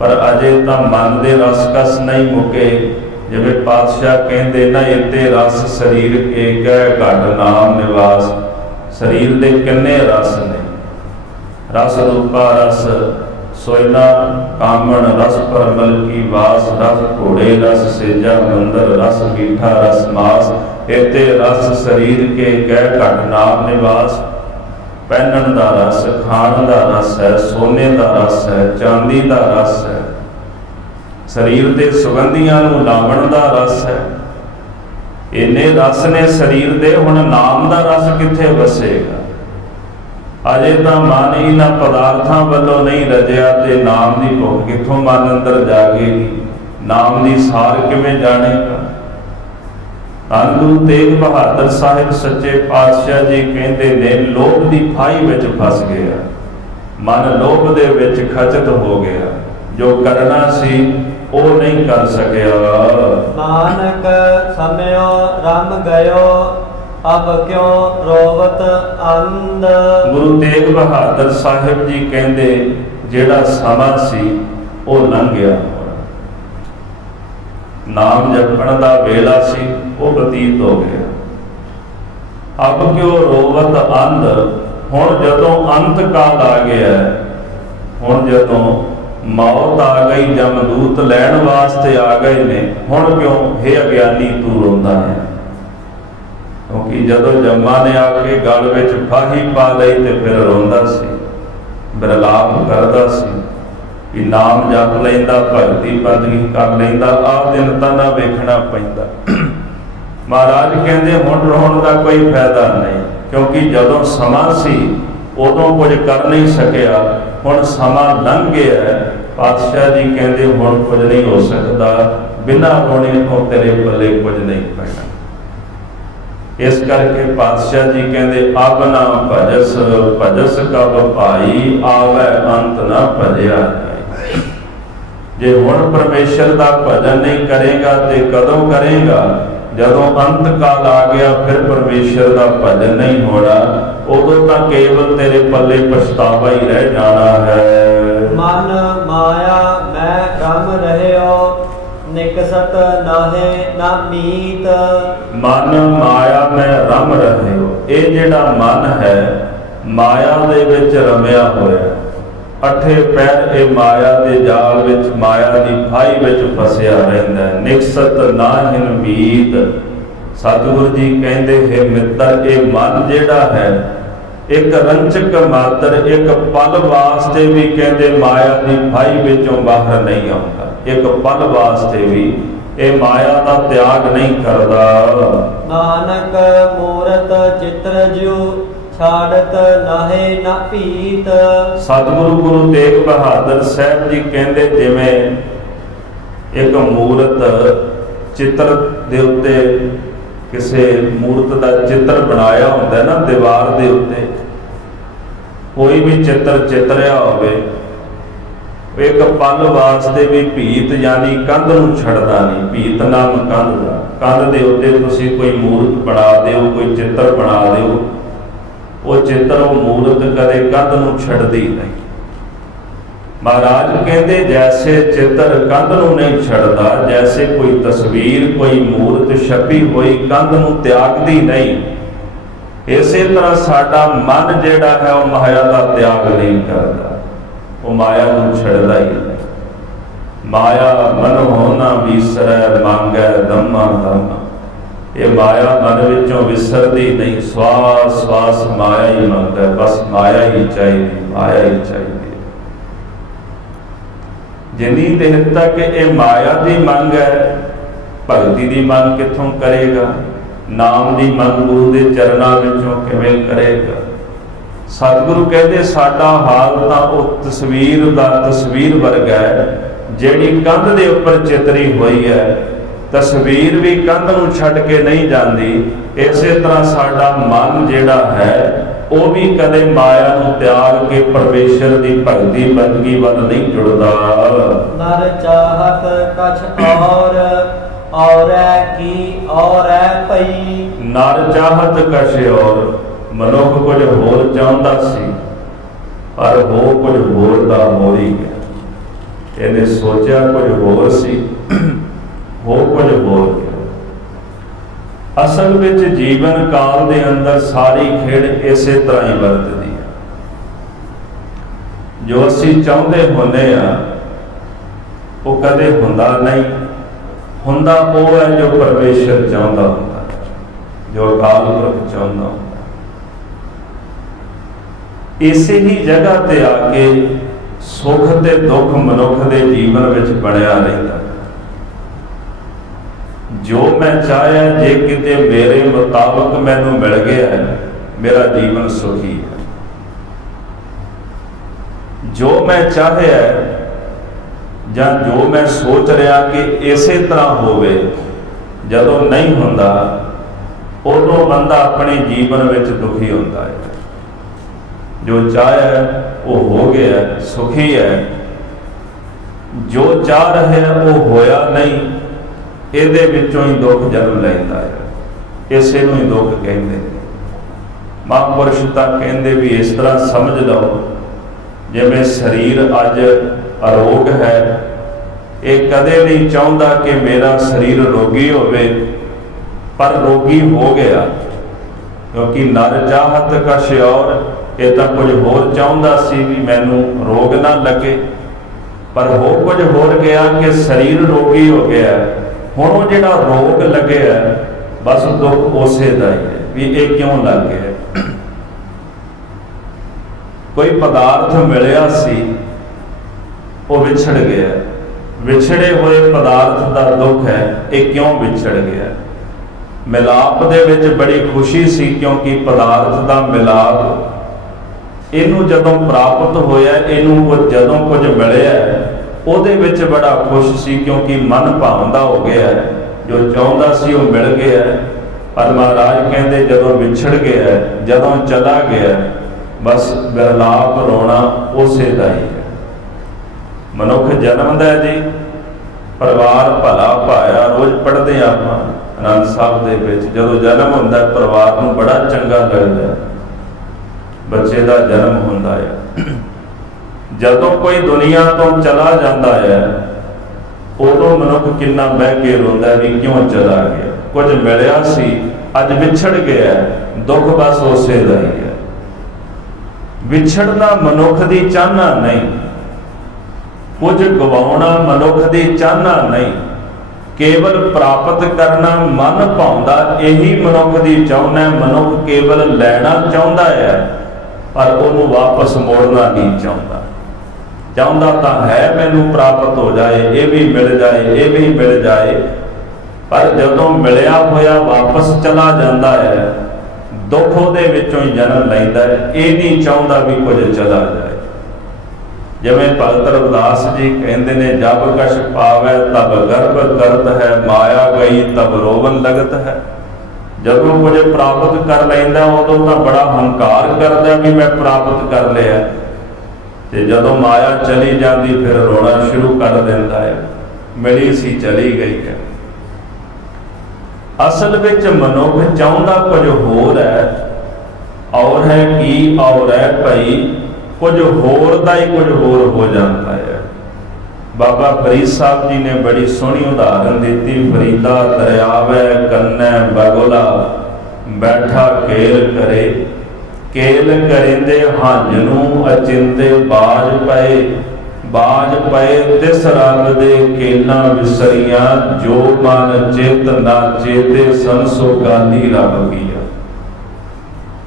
पर अजे तो मन दे रस कस नहीं मुके। जिवें पातशाह कहते ना, इते रस शरीर के कह घट नाम निवास। शरीर दे किन्ने रस ने, रस रूपा रस सोयना कामण, रस परमल की वास, रस घोड़े रस सेजा मंदर, रस मीठा रस मास। इते रस शरीर के कह घट नाम निवास। पहनण दा रस, खाण दा रस है, सोने दा रस है, चांदी दा रस है, शरीर के सुगंधियां नूं लावण दा रस है। इन्ने रस ने शरीर दे, हुण नाम दा रस किथे वसेगा। अजे तो मन इन्हां पदार्थां वालों नहीं रजिया ते नाम की भुख किथों मन अंदर जागेगी, नाम की सार किवें जानेगा। धन गुरु तेग बहादुर साहिब सच्चे पातशाह जी कहते ने, लोभ की फाही विच फस गया, मन लोभ दे विच खचत हो गया। जो करना सी ਉਹ ਨਹੀਂ ਕਰ ਸਕਿਆ। ਨਾਨਕ ਸਮਿਓ ਰਮ ਗਇਓ ਅਬ ਕਿਉ ਰੋਵਤ ਅੰਧ। ਗੁਰੂ ਤੇਗ ਬਹਾਦਰ ਸਾਹਿਬ ਜੀ ਕਹਿੰਦੇ ਜਿਹੜਾ ਸਮਾਂ ਸੀ ਉਹ ਲੰਘ ਗਿਆ। ਨਾਮ ਜਪਣ ਦਾ ਵੇਲਾ ਸੀ ਉਹ ਬਤੀਤ ਹੋ ਗਿਆ। ਅਬ ਕਿਉ ਰੋਵਤ ਅੰਧ, ਹੁਣ ਜਦੋਂ ਅੰਤ ਕਾਲ ਆ ਗਿਆ, ਹੁਣ ਜਦੋਂ ਮੌਤ ਆ ਗਈ, ਜਮਦੂਤ ਲੈਣ ਵਾਸਤੇ ਆ ਗਏ ਨੇ, ਹੁਣ ਕਿਉਂ ਹੇ ਅਗਿਆਨੀ ਤੂੰ ਰੋਂਦਾ ਹੈ? ਕਿਉਂਕਿ ਜਦੋਂ ਜੰਮਾ ਨੇ ਆ ਕੇ ਗਲ ਵਿੱਚ ਫਾਹੀ ਪਾ ਲਈ ਤੇ ਫਿਰ ਰੋਂਦਾ ਸੀ, ਬਿਰਲਾਪ ਕਰਦਾ ਸੀ ਕਿ ਨਾਮ ਜਪ ਲੈਂਦਾ, ਭਗਤੀ ਬੰਦਗੀ ਕਰ ਲੈਂਦਾ, ਆਹ ਦਿਨ ਤਾਂ ਨਾ ਵੇਖਣਾ ਪੈਂਦਾ। ਮਹਾਰਾਜ ਕਹਿੰਦੇ ਹੁਣ ਰੋਣ ਦਾ ਕੋਈ ਫਾਇਦਾ ਨਹੀਂ, ਕਿਉਂਕਿ ਜਦੋਂ ਸਮਾਂ ਸੀ ਉਦੋਂ ਕੁਝ ਕਰ ਨਹੀਂ ਸਕਿਆ, ਹੁਣ ਸਮਾਂ ਲੰਘ ਗਿਆ। ਪਾਤਸ਼ਾਹ ਜੀ ਕਹਿੰਦੇ ਹੁਣ ਕੁਝ ਨਹੀਂ ਹੋ ਸਕਦਾ, ਬਿਨਾਂ ਰੋਣੇ ਤੋਂ ਤੇਰੇ ਪੱਲੇ ਕੁਝ ਨਹੀਂ ਪੈਣਾ। ਇਸ ਕਰਕੇ ਪਾਤਸ਼ਾਹ ਜੀ ਕਹਿੰਦੇ ਅਬ ਨਾ ਭਜਸ ਭਜਸ ਕਬ ਭਾਈ, ਆਵੈ ਅੰਤ ਨਾ ਭਜਿਆ ਜਾਏ। ਜੇ ਹੁਣ ਪਰਮੇਸ਼ਰ ਦਾ ਭਜਨ ਨਹੀਂ ਕਰੇਗਾ ਤੇ ਕਦੋਂ ਕਰੇਗਾ? ਜਦੋਂ ਅੰਤ ਕਾਲ ਆ ਗਿਆ, ਫਿਰ ਪਰਮੇਸ਼ਰ ਦਾ ਭਜਨ ਨਹੀਂ ਹੋਣਾ, ਉਦੋਂ ਤਾਂ ਕੇਵਲ ਤੇਰੇ ਪੱਲੇ ਪਛਤਾਵਾ ਹੀ ਰਹਿ ਜਾਣਾ ਹੈ। ਮਨ ਮਾਇਆ ਮੈਂ ਰਮ ਰਹਿਓ ਨਿਕਸਤ ਨਾਹੇ ਨਾ ਮੀਤ। ਮਨ ਮਾਇਆ ਮੈਂ ਰਮ ਰਹਿਓ, ਇਹ ਜਿਹੜਾ ਮਨ ਹੈ ਮਾਇਆ ਦੇ ਵਿੱਚ ਰਮਿਆ ਹੋਇਆ, ਅੱਠੇ ਪੈਰ ਇਹ ਮਾਇਆ ਦੇ ਜਾਲ ਵਿੱਚ, ਮਾਇਆ ਦੀ ਫਾਈ ਵਿੱਚ ਫਸਿਆ ਰਹਿੰਦਾ ਹੈ। ਨਿਕਸਤ ਨਾਹਿਨ ਮੀਤ। ਸਤਿਗੁਰੂ ਜੀ ਕਹਿੰਦੇ ਹੈ ਮਿੱਤਰ, ਇਹ ਮਨ ਜਿਹੜਾ ਹੈ ਇੱਕ ਰੰਚਕ ਮਾਤਰ, ਇੱਕ ਪਲ ਵਾਸਤੇ ਵੀ ਕਹਿੰਦੇ ਮਾਇਆ ਦੀ ਫਾਈ ਵਿੱਚੋਂ ਬਾਹਰ ਨਹੀਂ ਆਉਂਦਾ। ਇੱਕ ਪਲ ਵਾਸਤੇ ਵੀ ਇਹ ਮਾਇਆ ਦਾ ਤਿਆਗ ਨਹੀਂ ਕਰਦਾ। ਨਾਨਕ ਮੂਰਤ ਚਿੱਤਰ ਜਿਉ ਛਾੜਤ ਨਾਹੇ ਨਾ ਭੀਤ। ਸਤਿਗੁਰੂ ਗੁਰੂ ਤੇਗ ਬਹਾਦਰ ਸਾਹਿਬ ਜੀ ਕਹਿੰਦੇ ਜਿਵੇਂ ਇੱਕ ਮੂਰਤ ਚਿੱਤਰ ਦੇ ਉੱਤੇ, ਕਿਸੇ ਮੂਰਤ ਦਾ ਚਿੱਤਰ ਬਣਾਇਆ ਹੁੰਦਾ ਨਾ ਦੀਵਾਰ ਦੇ ਉੱਤੇ, ਕੋਈ ਵੀ ਚਿੱਤਰ ਚਿੱਤਰਿਆ ਹੋਵੇ, ਇੱਕ ਪਲ ਵਾਸਤੇ ਵੀ ਭੀਤ ਯਾਨੀ ਕੰਧ ਨੂੰ ਛੱਡਦਾ ਨਹੀਂ। ਭੀਤ ਨਾਮ ਕੰਧ ਦਾ, ਕੰਧ ਦੇ ਉੱਤੇ ਤੁਸੀਂ ਕੋਈ ਮੂਰਤ ਬਣਾ ਦਿਓ, ਕੋਈ ਚਿੱਤਰ ਬਣਾ ਦਿਓ, ਉਹ ਚਿੱਤਰ ਉਹ ਮੂਰਤ ਕਦੇ ਕੰਧ ਨੂੰ ਛੱਡਦੀ ਨਹੀਂ। ਮਹਾਰਾਜ ਕਹਿੰਦੇ ਜੈਸੇ ਚਿੱਤਰ ਕੰਧ ਨੂੰ ਨਹੀਂ ਛੱਡਦਾ, ਜੈਸੇ ਕੋਈ ਤਸਵੀਰ, ਕੋਈ ਮੂਰਤ ਛਪੀ ਹੋਈ ਕੰਧ ਨੂੰ ਤਿਆਗਦੀ ਨਹੀਂ, ਇਸੇ ਤਰ੍ਹਾਂ ਸਾਡਾ ਮਨ ਜਿਹੜਾ ਹੈ ਉਹ ਮਾਇਆ ਦਾ ਤਿਆਗ ਨਹੀਂ ਕਰਦਾ, ਉਹ ਮਾਇਆ ਨੂੰ ਛੱਡਦਾ ਹੀ ਨਹੀਂ। ਮਾਇਆ ਮਨ ਹੋਣਾ ਵਿਸਰੈ ਮੰਗੈ ਦਮਾ ਦਮਾ। ਇਹ ਮਾਇਆ ਮਨ ਵਿੱਚੋਂ ਵਿਸਰਦੀ ਨਹੀਂ, ਸਵਾਸ ਸਵਾਸ ਮਾਇਆ ਹੀ ਮੰਗਦਾ, ਬਸ ਮਾਇਆ ਹੀ ਚਾਹੀਦੀ, ਮਾਇਆ ਹੀ ਚਾਹੀਦੀ। ਜਿੰਨੀ ਦੇਰ ਤੱਕ ਇਹ ਮਾਇਆ ਦੀ ਮੰਗ ਹੈ, ਭਗਤੀ ਦੀ ਮੰਗ ਕਿੱਥੋਂ ਕਰੇਗਾ? ਨਾਮ ਦੀ ਮੰਗ ਗੁਰੂ ਦੇ ਚਰਨਾਂ ਵਿੱਚੋਂ ਕਿਵੇਂ ਕਰੇਗਾ? ਸਤਿਗੁਰੂ ਕਹਿੰਦੇ ਸਾਡਾ ਹਾਲ ਤਾਂ ਉਹ ਤਸਵੀਰ ਦਾ ਤਸਵੀਰ ਵਰਗਾ ਹੈ ਜਿਹੜੀ ਕੰਧ ਦੇ ਉੱਪਰ ਚਿਤਰੀ ਹੋਈ ਹੈ। ਤਸਵੀਰ ਵੀ ਕੰਧ ਨੂੰ ਛੱਡ ਕੇ ਨਹੀਂ ਜਾਂਦੀ, ਇਸੇ ਤਰ੍ਹਾਂ ਸਾਡਾ ਮਨ ਜਿਹੜਾ ਹੈ ਉਹ ਵੀ ਕਦੇ ਮਾਇਆ ਨੂੰ ਤਿਆਗ ਕੇ ਪਰਮੇਸ਼ਰ ਦੀ ਭਗਤੀ ਬੰਦਗੀ ਵੱਲ ਨਹੀਂ ਜੁੜਦਾ। ਨਰ ਚਾਹਤ ਕਛ ਔਰੈ ਕੀ ਔਰੈ ਪਈ। ਨਰ ਚਾਹਤ ਕਛ ਔਰ, ਮਨੁੱਖ ਕੁਝ ਹੋਰ ਚਾਹੁੰਦਾ ਸੀ ਪਰ ਹੋ ਕੁਝ ਹੋਰ ਦਾ ਹੋ ਹੀ ਗਿਆ। ਇਹਨੇ ਸੋਚਿਆ ਕੁਝ ਹੋਰ ਸੀ, ਹੋ ਕੁਝ ਹੋਰ ਗਿਆ। ਅਸਲ ਵਿੱਚ ਜੀਵਨ ਕਾਲ ਦੇ ਅੰਦਰ ਸਾਰੀ ਖੇਡ ਇਸੇ ਤਰ੍ਹਾਂ ਹੀ ਵਰਤਦੀ ਹੈ। ਜੋ ਅਸੀਂ ਚਾਹੁੰਦੇ ਹੁੰਦੇ ਆ ਉਹ ਕਦੇ ਹੁੰਦਾ ਨਹੀਂ, ਹੁੰਦਾ ਉਹ ਹੈ ਜੋ ਪਰਮੇਸ਼ਰ ਚਾਹੁੰਦਾ ਹੁੰਦਾ, ਜੋ ਅਕਾਲ ਪੁਰਖ ਚਾਹੁੰਦਾ ਹੁੰਦਾ। ਇਸੇ ਹੀ ਜਗ੍ਹਾ ਤੇ ਆ ਕੇ ਸੁੱਖ ਤੇ ਦੁੱਖ ਮਨੁੱਖ ਦੇ ਜੀਵਨ ਵਿੱਚ ਬਣਿਆ ਰਹਿੰਦਾ। ਜੋ ਮੈਂ ਚਾਹਿਆ ਜੇ ਕਿਤੇ ਮੇਰੇ ਮੁਤਾਬਕ ਮੈਨੂੰ ਮਿਲ ਗਿਆ, ਮੇਰਾ ਜੀਵਨ ਸੁਖੀ ਹੈ। ਜੋ ਮੈਂ ਚਾਹਿਆ ਜਾਂ ਜੋ ਮੈਂ ਸੋਚ ਰਿਹਾ ਕਿ ਇਸੇ ਤਰ੍ਹਾਂ ਹੋਵੇ, ਜਦੋਂ ਨਹੀਂ ਹੁੰਦਾ ਉਦੋਂ ਬੰਦਾ ਆਪਣੇ ਜੀਵਨ ਵਿੱਚ ਦੁਖੀ ਹੁੰਦਾ ਹੈ। ਜੋ ਚਾਹਿਆ ਉਹ ਹੋ ਗਿਆ, ਸੁਖੀ ਹੈ। जो चाह रहे वो होया नहीं, ਇਹਦੇ ਵਿੱਚੋਂ ਹੀ ਦੁੱਖ ਜਨਮ ਲੈਂਦਾ ਹੈ। ਇਸੇ ਨੂੰ ਹੀ ਦੁੱਖ ਕਹਿੰਦੇ ਨੇ। ਮਹਾਂਪੁਰਸ਼ ਤਾਂ ਕਹਿੰਦੇ ਵੀ ਇਸ ਤਰ੍ਹਾਂ ਸਮਝ ਲਓ ਜਿਵੇਂ ਸਰੀਰ ਅੱਜ ਅਰੋਗ ਹੈ, ਇਹ ਕਦੇ ਨਹੀਂ ਚਾਹੁੰਦਾ ਕਿ ਮੇਰਾ ਸਰੀਰ ਰੋਗੀ ਹੋਵੇ, ਪਰ ਰੋਗੀ ਹੋ ਗਿਆ, ਕਿਉਂਕਿ ਨਰ ਚਾਹਤ ਕਛ ਔਰ, ਇਹ ਤਾਂ ਕੁਝ ਹੋਰ ਚਾਹੁੰਦਾ ਸੀ ਵੀ ਮੈਨੂੰ ਰੋਗ ਨਾ ਲੱਗੇ, ਪਰ ਹੋ ਕੁਝ ਹੋਰ ਗਿਆ ਕਿ ਸਰੀਰ ਰੋਗੀ ਹੋ ਗਿਆ। ਹੁਣ ਉਹ ਜਿਹੜਾ ਰੋਗ ਲੱਗਿਆ ਬਸ ਦੁੱਖ ਉਸੇ ਦਾ ਹੀ ਹੈ ਵੀ ਇਹ ਕਿਉਂ ਲੱਗ ਗਿਆ। ਕੋਈ ਪਦਾਰਥ ਮਿਲਿਆ ਸੀ, ਉਹ ਵਿਛੜ ਗਿਆ, ਵਿਛੜੇ ਹੋਏ ਪਦਾਰਥ ਦਾ ਦੁੱਖ ਹੈ, ਇਹ ਕਿਉਂ ਵਿਛੜ ਗਿਆ। ਮਿਲਾਪ ਦੇ ਵਿੱਚ ਬੜੀ ਖੁਸ਼ੀ ਸੀ, ਕਿਉਂਕਿ ਪਦਾਰਥ ਦਾ ਮਿਲਾਪ ਇਹਨੂੰ ਜਦੋਂ ਪ੍ਰਾਪਤ ਹੋਇਆ, ਇਹਨੂੰ ਜਦੋਂ ਕੁਝ ਮਿਲਿਆ ਉਹਦੇ ਵਿੱਚ ਬੜਾ ਖੁਸ਼ ਸੀ, ਕਿਉਂਕਿ ਮਨ ਭਾਉਂਦਾ ਹੋ ਗਿਆ, ਜੋ ਚਾਹੁੰਦਾ ਸੀ ਉਹ ਮਿਲ ਗਿਆ। ਪਰ ਮਹਾਰਾਜ ਕਹਿੰਦੇ ਜਦੋਂ ਵਿਛੜ ਗਿਆ, ਜਦੋਂ ਚਲਾ ਗਿਆ, ਬਸ ਵਿਰਲਾਪ ਰੋਣਾ ਉਸੇ ਦਾ ਹੀ ਹੈ। ਮਨੁੱਖ ਜਨਮਦਾ ਜੀ, ਪਰਿਵਾਰ ਭਲਾ ਭਾਇਆ, ਰੋਜ਼ ਪੜ੍ਹਦੇ ਆਪਾਂ ਆਨੰਦ ਸਾਹਿਬ ਦੇ ਵਿੱਚ, ਜਦੋਂ ਜਨਮ ਹੁੰਦਾ ਪਰਿਵਾਰ ਨੂੰ ਬੜਾ ਚੰਗਾ ਲੱਗਦਾ, ਬੱਚੇ ਦਾ ਜਨਮ ਹੁੰਦਾ ਹੈ। ਜਦੋਂ ਕੋਈ ਦੁਨੀਆ ਤੋਂ ਚਲਾ ਜਾਂਦਾ ਹੈ, ਉਦੋਂ ਮਨੁੱਖ ਕਿੰਨਾ ਬਹਿ ਕੇ ਰੋਂਦਾ ਵੀ ਕਿਉਂ ਚਲਾ ਗਿਆ, ਕੁਝ ਮਿਲਿਆ ਸੀ ਅੱਜ ਵਿਛੜ ਗਿਆ, ਦੁੱਖ ਬਸ ਉਸੇ ਦਾ ਹੀ ਹੈ। ਵਿਛੜਨਾ ਮਨੁੱਖ ਦੀ ਚਾਹਨਾ ਨਹੀਂ, ਕੁਝ ਗਵਾਉਣਾ ਮਨੁੱਖ ਦੀ ਚਾਹਨਾ ਨਹੀਂ, ਕੇਵਲ ਪ੍ਰਾਪਤ ਕਰਨਾ ਮਨ ਭਾਉਂਦਾ, ਇਹੀ ਮਨੁੱਖ ਦੀ ਚਾਹਨਾ। ਮਨੁੱਖ ਕੇਵਲ ਲੈਣਾ ਚਾਹੁੰਦਾ ਹੈ, ਪਰ ਉਹਨੂੰ ਵਾਪਸ ਮੋੜਨਾ ਨਹੀਂ ਚਾਹੁੰਦਾ। ਚਾਹੁੰਦਾ ਤਾਂ ਹੈ ਮੈਨੂੰ ਪ੍ਰਾਪਤ ਹੋ ਜਾਏ, ਇਹ ਵੀ ਮਿਲ ਜਾਏ, ਇਹ ਵੀ ਮਿਲ ਜਾਏ, ਪਰ ਜਦੋਂ ਮਿਲਿਆ ਹੋਇਆ ਵਾਪਸ ਚਲਾ ਜਾਂਦਾ ਹੈ, ਦੁੱਖ ਉਹਦੇ ਵਿੱਚੋਂ ਹੀ ਜਨਮ ਲੈਂਦਾ ਹੈ। ਇਹ ਨਹੀਂ ਚਾਹੁੰਦਾ ਵੀ ਕੁਝ ਚਲਾ ਜਾਏ। ਜਿਵੇਂ ਭਗਤ ਰਵਿਦਾਸ ਜੀ ਕਹਿੰਦੇ ਨੇ, ਜਬ ਕਛ ਪਾਵੈ ਤਬ ਗਰਭ ਕਰਤ ਹੈ, ਮਾਇਆ ਗਈ ਤਬ ਰੋਵਨ ਲਗਤ ਹੈ। ਜਦੋਂ ਕੁਝ ਪ੍ਰਾਪਤ ਕਰ ਲੈਂਦਾ ਉਦੋਂ ਤਾਂ ਬੜਾ ਹੰਕਾਰ ਕਰਦਾ ਵੀ ਮੈਂ ਪ੍ਰਾਪਤ ਕਰ ਲਿਆ, ਤੇ ਜਦੋਂ ਮਾਇਆ ਚਲੀ ਜਾਂਦੀ ਫਿਰ ਰੋਣਾ ਸ਼ੁਰੂ ਕਰ ਦਿੰਦਾ ਹੈ, ਮਿਲੀ ਸੀ ਚਲੀ ਗਈ ਹੈ। ਅਸਲ ਵਿੱਚ ਮਨੁੱਖ ਚਾਹੁੰਦਾ ਕੁਝ ਹੋਰ ਹੈ, ਔਰ ਹੈ ਕੀ ਔਰ ਹੈ ਭਈ, ਕੁਝ ਹੋਰ ਦਾ ਹੀ ਕੁਝ ਹੋਰ ਹੋ ਜਾਂਦਾ ਹੈ। ਬਾਬਾ ਫਰੀਦ ਸਾਹਿਬ ਜੀ ਨੇ ਬੜੀ ਸੋਹਣੀ ਉਦਾਹਰਨ ਦਿੱਤੀ। ਫਰੀਦਾ ਦਰਿਆਵੈ ਕੰਨੈ ਬਗੁਲਾ, ਬੈਠਾ ਕੇਲ ਕਰੇ, ਕੇਲ ਕਰਿੰਦੇ ਹੰਝ ਨੂੰ ਅਚਿੰਤੇ ਬਾਜ ਪਏ, ਬਾਜ ਪਏ ਤਿਸ ਰੱਬ ਦੇ ਕੇਲਾਂ ਵਿਸਰੀਆਂ, ਜੋ ਮਨ ਚਿਤ ਨਾ ਚੇਤੇ ਸੰਸੋ ਗਾਲੀ ਰੱਬ ਕੀਆ।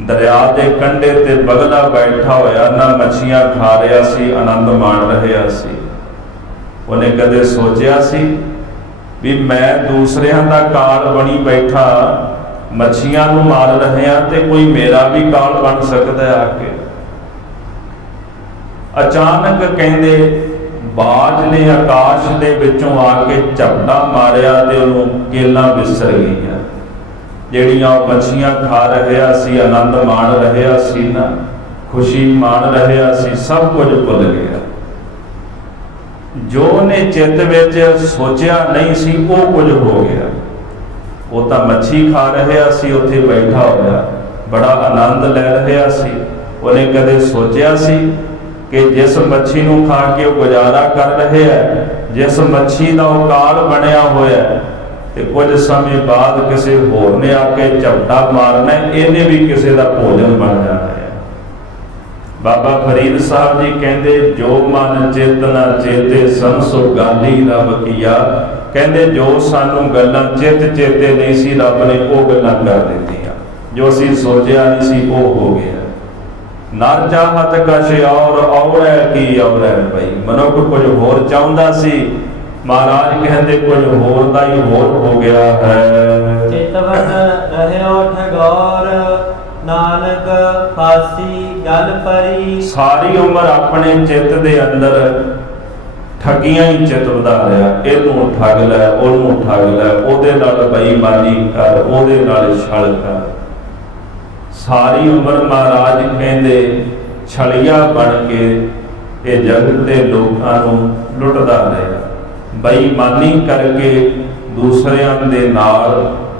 ਦਰਿਆ ਦੇ ਕੰਢੇ ਤੇ ਬਗਲਾ ਬੈਠਾ ਹੋਇਆ, ਨਾ ਮੱਛੀਆਂ ਖਾ ਰਿਹਾ ਸੀ, ਆਨੰਦ ਮਾਣ ਰਿਹਾ ਸੀ। ਉਹਨੇ ਕਦੇ ਸੋਚਿਆ ਸੀ ਵੀ ਮੈਂ ਦੂਸਰਿਆਂ ਦਾ ਕਾਲ ਬਣੀ ਬੈਠਾ, ਮੱਛੀਆਂ ਨੂੰ ਮਾਰ ਰਿਹਾ, ਤੇ ਕੋਈ ਮੇਰਾ ਵੀ ਕਾਲ ਬਣ ਸਕਦਾ ਆ ਕੇ। ਅਚਾਨਕ ਕਹਿੰਦੇ ਬਾਜ ਨੇ ਆਕਾਸ਼ ਦੇ ਵਿੱਚੋਂ ਆ ਕੇ ਝਪਟਾ ਮਾਰਿਆ ਤੇ ਉਹਨੂੰ ਕੇਲਾਂ ਵਿਸਰ ਗਈਆਂ। ਜਿਹੜੀਆਂ ਉਹ ਮੱਛੀਆਂ ਖਾ ਰਿਹਾ ਸੀ, ਆਨੰਦ ਮਾਣ ਰਿਹਾ ਸੀ ਨਾ, ਖੁਸ਼ੀ ਮਾਣ ਰਿਹਾ ਸੀ, ਸਭ ਕੁਝ ਭੁੱਲ ਗਿਆ। ਜੋ ਉਹਨੇ ਚਿੱਤ ਵਿੱਚ ਸੋਚਿਆ ਨਹੀਂ ਸੀ ਉਹ ਕੁਝ ਹੋ ਗਿਆ। ਉਹ ਤਾਂ ਮੱਛੀ ਖਾ ਰਿਹਾ ਸੀ, ਉੱਥੇ ਬੈਠਾ ਹੋਇਆ ਬੜਾ ਆਨੰਦ ਲੈ ਰਿਹਾ ਸੀ। ਉਹਨੇ ਕਦੇ ਸੋਚਿਆ ਸੀ ਕਿ ਜਿਸ ਮੱਛੀ ਨੂੰ ਖਾ ਕੇ ਉਹ ਗੁਜ਼ਾਰਾ ਕਰ ਰਿਹਾ ਹੈ, ਜਿਸ ਮੱਛੀ ਦਾ ਉਹ ਕਾਲ ਬਣਿਆ ਹੋਇਆ, ਤੇ ਕੁਝ ਸਮੇਂ ਬਾਅਦ ਕਿਸੇ ਹੋਰ ਨੇ ਆ ਕੇ ਝਪਟਾ ਮਾਰਨਾ, ਇਹਨੇ ਵੀ ਕਿਸੇ ਦਾ ਭੋਜਨ ਬਣ ਜਾਣਾ ਹੈ। ਬਾਬਾ ਫਰੀਦ ਸਾਹਿਬ ਜੀ ਕਹਿੰਦੇ, ਜੋ ਮਨ ਚਿਤ ਨਾ ਚੇਤੇ ਸੰਸੋ ਗਾਲੀ ਰੱਬ ਕੀਆ। ਕਹਿੰਦੇ ਜੋ ਸਾਨੂੰ ਗੱਲਾਂ ਚਿੱਤ ਚੇਤੇ ਨਹੀਂ ਸੀ, ਰੱਬ ਨੇ ਉਹ ਗੱਲਾਂ ਕਰ ਦਿੱਤੀਆਂ। ਜੋ ਅਸੀਂ ਸੋਚਿਆ ਨਹੀਂ ਸੀ ਉਹ ਹੋ ਗਿਆ। ਨਰ ਚਾਹਤ ਕਛ ਔਰ ਹੈ ਕੀ ਔਰ ਹੈ ਭਾਈ। ਮਨੁੱਖ ਕੁਝ ਹੋਰ ਚਾਹੁੰਦਾ ਸੀ, ਮਹਾਰਾਜ ਕਹਿੰਦੇ ਕੁਝ ਹੋਰ ਦਾ ਹੀ ਹੋਰ ਹੋ ਗਿਆ ਹੈ। ਚਿਤਵਨ ਰਹਿਓ ਠਗੌਰ, ਨਾਨਕ ਫਾਸੀ ਗਲ ਪਰੀ। ਸਾਰੀ ਉਮਰ ਆਪਣੇ ਚਿੱਤ ਦੇ ਅੰਦਰ ਠੱਗੀਆਂ ਹੀ ਚਿੱਤ ਵਧਾ ਰਿਹਾ। ਇਹਨੂੰ ਠੱਗ ਲੈ, ਉਹਨੂੰ ਠੱਗ ਲੈ, ਉਹਦੇ ਨਾਲ ਬੇਈਮਾਨੀ ਕਰ, ਉਹਦੇ ਨਾਲ ਛਲ ਕਰ। ਸਾਰੀ ਉਮਰ ਮਹਾਰਾਜ ਕਹਿੰਦੇ ਛਲੀਆ ਬਣ ਕੇ ये जगत के लोगों को लुटदा रहा, बेईमानी करके दूसरिਆਂ ਦੇ ਨਾਲ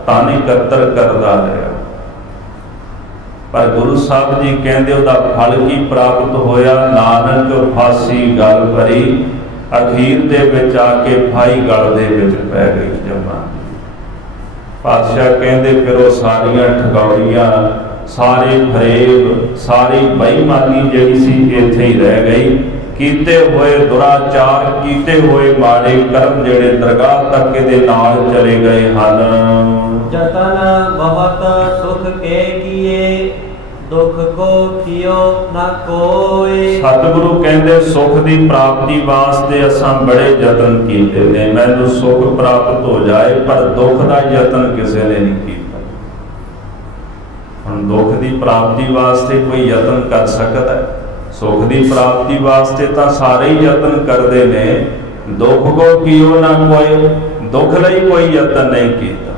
ਧਨ ਇਕੱਤਰ करदा रहा। पर गुरु साहब जी कहते उहदा फल की प्राप्त होया, नानक फासी गल भरी, अखीर दे विच आके फाई गल दे विच पै गई जम्मा। पातशाह कहते फिर वो सारियां ठगौड़ियां, सारे फरेब, सारी बेईमानी जिहड़ी सी इत्थे ही रह गई। कीते हुए दुराचार, कीते हुए माड़े कर्म जिहड़े दरगाह तक इहदे नाल चले गए हन। जतन बहुत सुख के किए, दुख को कियो न कोई। सतगुरु कहते सुख की प्राप्ति वास्ते असां बड़े यतन कीते ने, मैनूं सुख प्राप्त हो जाए, पर दुख का यतन किसी ने नहीं किया। हुण दुख की प्राप्ति वास्ते कोई यतन कर सकता है, सुख की प्राप्ति वास्ते तो सारे ही यतन करते ने। दुख को कियो ना कोई, दुख लई कोई यतन नहीं किया।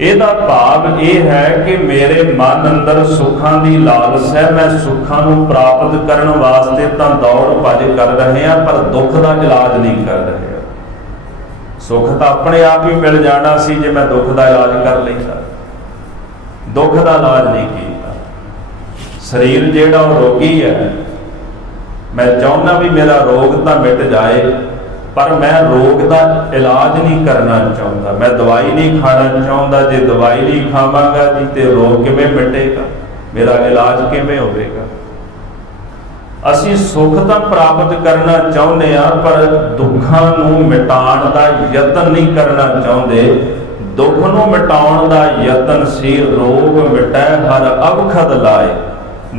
ਇਹਦਾ ਭਾਵ ਇਹ ਹੈ कि मेरे मन अंदर सुखां की लालस है, मैं सुखां नूं प्राप्त करने वास्ते तो दौड़ भज कर रहे हैं, पर दुख का इलाज नहीं कर रहे। सुख तो अपने आप ही मिल जाना सी जे मैं दुख का इलाज कर लेता, दुख का इलाज नहीं किया। शरीर जिहड़ा रोगी है, मैं चाहुंदा भी मेरा रोग तो मिट जाए, पर मैं रोग का इलाज नहीं करना चाहता, मैं दवाई नहीं खाना चाहता। जे दवाई नहीं खावांगा जी तो रोग किवें मिटेगा, मेरा इलाज किवें होवेगा। असीं सुख तो प्राप्त करना चाहुंदे आ, पर दुखां नूं मिटाण दा यतन नहीं करना चाहुंदे। दुख नूं मिटाउण दा यतन सी, रोग मिटै हर अवखद लाए।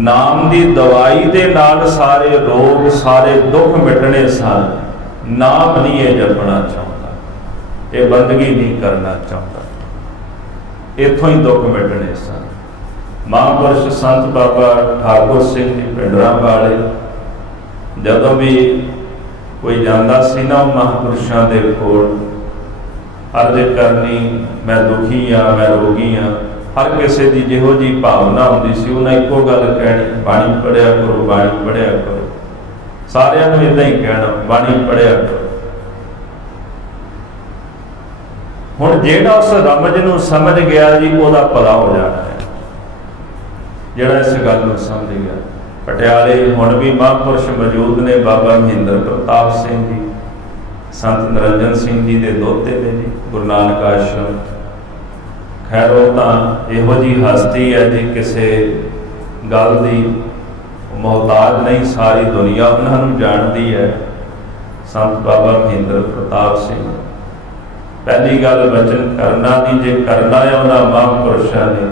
नाम दी दवाई दे नाल सारे रोग, सारे दुख मिटने सन। नाम नहीं ये जपना चाहता, ये बंदगी नहीं करना चाहता, इथों ही दुख मिटने सन। महापुरुष संत बाबा ठाकुर सिंह जी पिंडरा वाले जदों भी कोई जाता सी ना, महापुरुषों के कोल अर्ज करनी, मैं दुखी हाँ, मैं रोगी हाँ। हर किसी की जिहो जी भावना होती सी, उन्हें एको गल कहनी, बाणी पढ़िया करो, बाणी पढ़िया करो। सारिਆਂ ਨੂੰ इदा ही कहना, बाणी पढ़िया करो। हुण जिहड़ा उस रमज नूं समझ गया जी, ਉਹਦਾ भला हो जाना है। जिहड़ा इस गल नूं समझ गया। पटियाले हुण भी महापुरुष मौजूद ने, बाबा महेंद्र प्रताप सिंह जी, संत निरंजन सिंह जी के दोते ने जी, गुरु नानक आश्रम। खैर वो तो इहो जी हस्ती है जी, किसी गल की मोहताज नहीं, सारी दुनिया उन्होंने जानती है। संत बाबा महेंद्र प्रताप सिंह, पहली गल वचन करना दी, जे करना है उन्होंने महापुरुषों ने